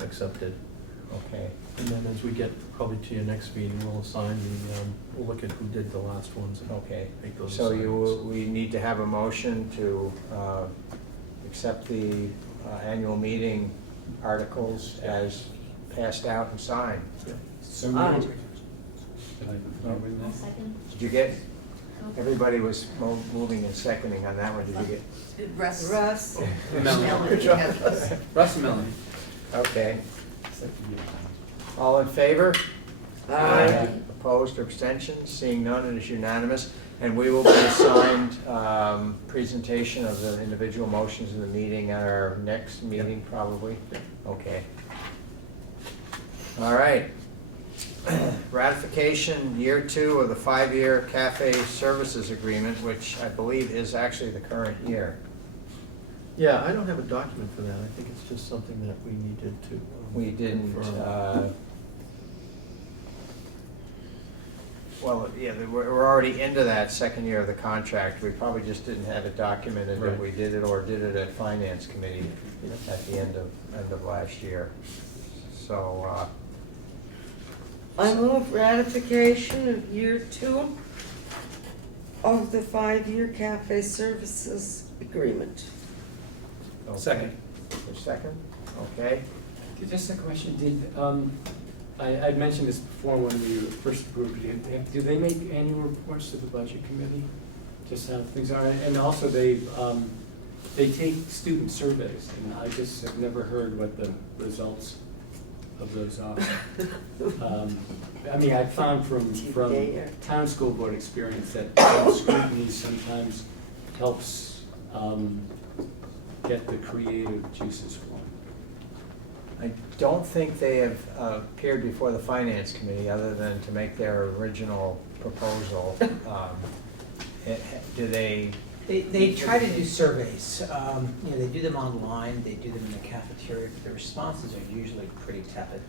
accepted. Okay. And then as we get probably to your next meeting, we'll assign we'll look at who did the last ones and Okay. make those So assignments. we need to have a motion to accept the annual meeting articles as passed out and signed. So Aye. moved. Should I No. win I'll this? second. Did you get, everybody was moving and seconding on that one, did you get? Russ. Melanie. Good job. Russ and Melanie. Okay. Second, yeah. All in favor? Aye. Opposed or abstentions? Seeing none, it is unanimous. And we will be assigned presentation of the individual motions in the meeting at our next meeting, probably? Okay. All right. Ratification, year 2 of the 5-year cafe services agreement, which I believe is actually the current year. Yeah, I don't have a document for that. I think it's just something that we needed to. We didn't, confirm. well, yeah, we're already into that second year of the contract. We probably just didn't have it documented that Right. we did it or did it at finance committee at the end of last year. So, I move ratification of year 2 of the 5-year cafe services agreement. okay. Second. A second? Okay. Just a question, I'd mentioned this before when we first approved it, do they make annual reports to the budget committee? Just how things are, and also they take student surveys, and I just have never heard what the results of those are. I mean, I found from town school board experience that scrutiny sometimes helps get the creative juices flowing. I don't think they have appeared before the finance committee other than to make their original proposal. Do they? They try to do surveys. You know, they do them online, they do them in the cafeteria, but the responses are usually pretty tepid.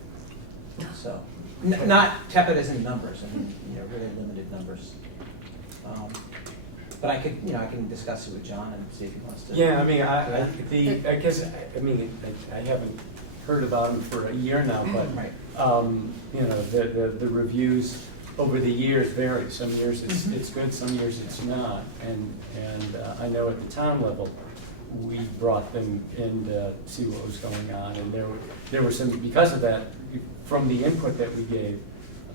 So, not tepid as in numbers, I mean, you know, really limited numbers. But I could, you know, I can discuss it with John and see if he wants to. Yeah, I mean, I guess, I mean, I haven't heard about them for a year now, but, Right. you know, the reviews over the years vary. Some years it's good, some years it's not. And I know at the town level, we brought them in to see what was going on. And there were some, because of that, from the input that we gave,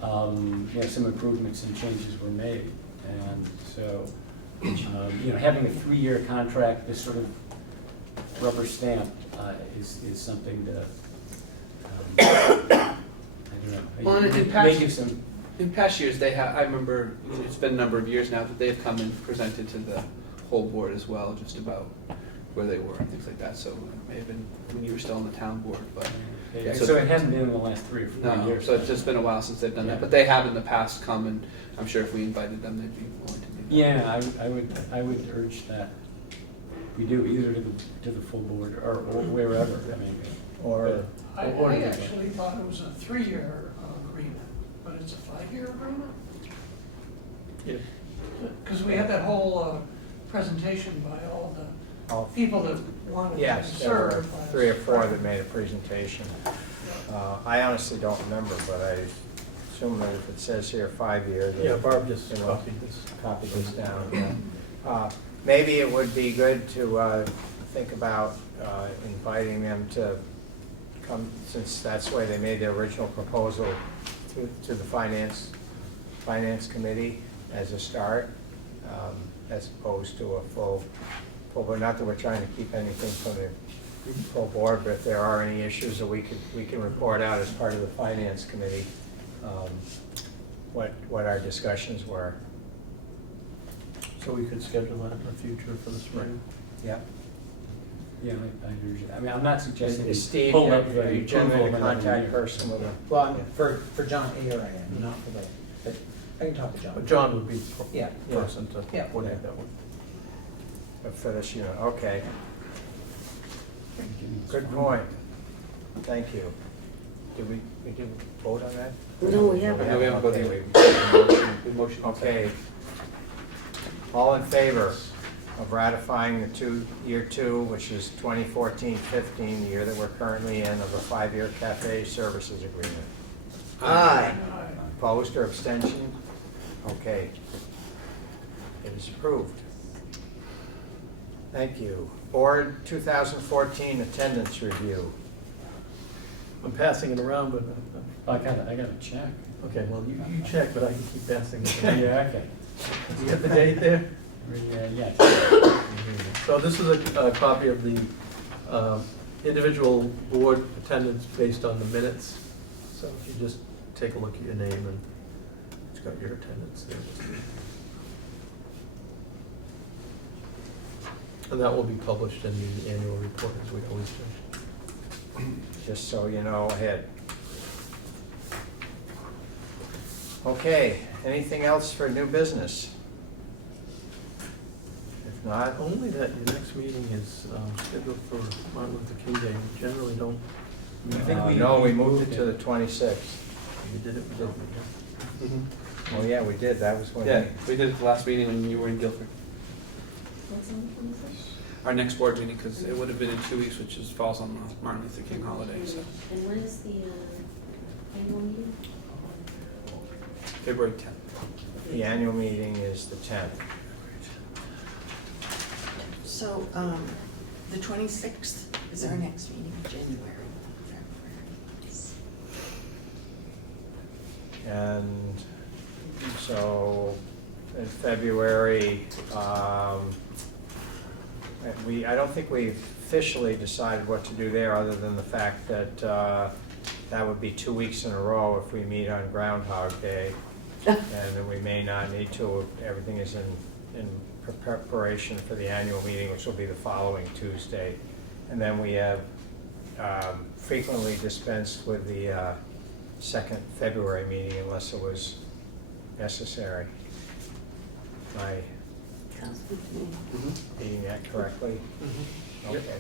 you know, some improvements and changes were made. And so, you know, having a 3-year contract, this sort of rubber stamp, is something to, I don't know. Well, and in Make it some. In past years, they have, I remember, it's been a number of years now, that they've come and presented to the whole board as well, just about where they were and things like that. So it may have been when you were still on the town board, but. Yeah, so it hasn't been in the last 3 or 4 No, years. so it's just been a while since they've done Yeah. that, but they have in the past come, and I'm sure if we invited them, they'd be willing to do that. Yeah, I would urge that we do, either to the full board or wherever, I mean. Or I or to the- actually thought it was a 3-year agreement, but it's a 5-year agreement? Yeah. Because we had that whole presentation by all the people that wanted to Yes, there were serve. 3 or 4 that made a presentation. I honestly don't remember, but I assume that if it says here 5-year. Yeah, Barb just you know, copied this. Copied this down, yeah. Maybe it would be good to think about inviting them to come, since that's the way they made their original proposal, to the finance committee as a start. as opposed to a full, but not that we're trying to keep anything from the full board, but if there are any issues that we can report out as part of the finance committee, what our discussions were. So we could schedule that in the future for the spring? Yep. Yeah, I agree. I mean, I'm not suggesting Is we Steve, hold up the are you approval generally of the another contact year. person with a? Well, for John Ayer I am, not for the, but I can talk to John. But John would be Yeah. the person to Yeah. coordinate that one. For this unit, okay. Good point. Thank you. Did we vote on that? No, we haven't. No, we haven't voted. Okay, We motion. Okay. All in favor of ratifying the year two, which is 2014-15, the year that we're currently in, of the 5-year cafe services agreement? Aye. Opposed or abstention? Okay. It is approved. Thank you. Board 2014 attendance review. I'm passing it around, but, I got a check. okay, well, you check, but I can keep passing it around. Yeah, okay. You get the date there? Yeah. So this is a copy of the individual board attendance based on the minutes. So if you just take a look at your name and it's got your attendance there. And that will be published in the annual report, as we always do. Just so you know ahead. Okay, anything else for new business? If not, Only that your next meeting is scheduled for Martin Luther King Day. We generally don't. I think we moved it to the 26th. You did it, we did. Oh, yeah, we did, that was when. Yeah, we did it the last meeting when you were in Guilford. What's on the 26th? Our next board meeting, because it would have been in 2 weeks, which falls on the Martin Luther King holiday, so And when is the annual meeting? February 10th. The annual meeting is the 10th. So, the 26th is our next meeting, January. And so in February, I don't think we've officially decided what to do there, other than the fact that that would be 2 weeks in a row if we meet on Groundhog Day. And then we may not need to, everything is in preparation for the annual meeting, which will be the following Tuesday. And then we have frequently dispensed with the second February meeting unless it was necessary. Am I reading that correctly? Okay.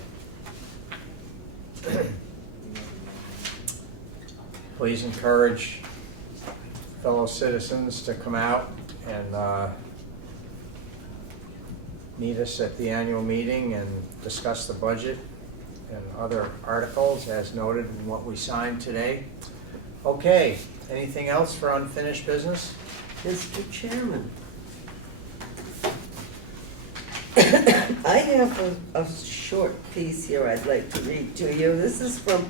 Please encourage fellow citizens to come out and meet us at the annual meeting and discuss the budget and other articles as noted in what we signed today. Okay, anything else for unfinished business? Mr. Chairman, I have a short piece here I'd like to read to you. This is from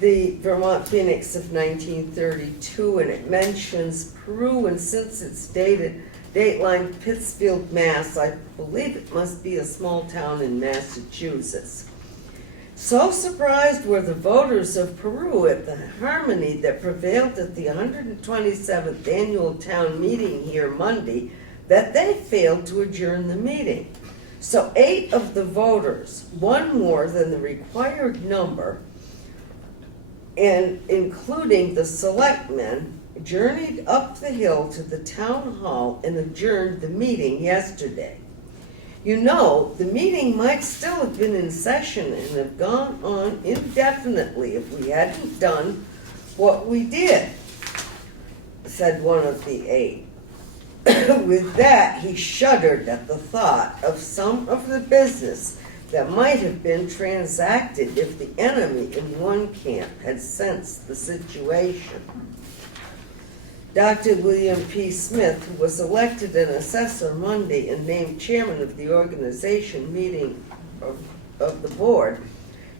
the Vermont Phoenix of 1932, and it mentions Peru, and since it's dateline Pittsfield, Mass, I believe it must be a small town in Massachusetts. So surprised were the voters of Peru at the harmony that prevailed at the 127th annual town meeting here Monday that they failed to adjourn the meeting. So 8 of the voters, one more than the required number, and including the selectmen, journeyed up the hill to the town hall and adjourned the meeting yesterday. You know, the meeting might still have been in session and have gone on indefinitely if we hadn't done what we did, said one of the 8. With that, he shuddered at the thought of some of the business that might have been transacted if the enemy in one camp had sensed the situation. Dr. William P. Smith, who was elected an assessor Monday and named chairman of the organization meeting of the board,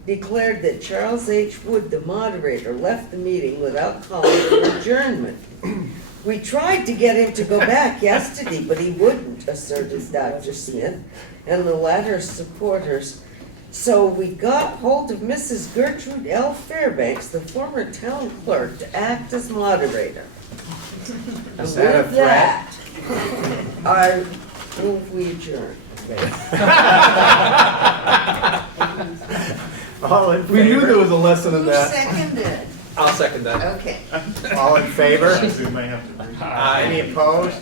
declared that Charles H. Wood, the moderator, left the meeting without calling for adjournment. We tried to get him to go back yesterday, but he wouldn't, asserted Dr. Smith and the latter's supporters. So we got hold of Mrs. Gertrude L. Fairbanks, the former town clerk, to act as moderator. Is that a With threat? that, I move we adjourn. All in favor? We knew there was a lesson in Who that. seconded? I'll second that. Okay. All in favor? We may have to. Any opposed?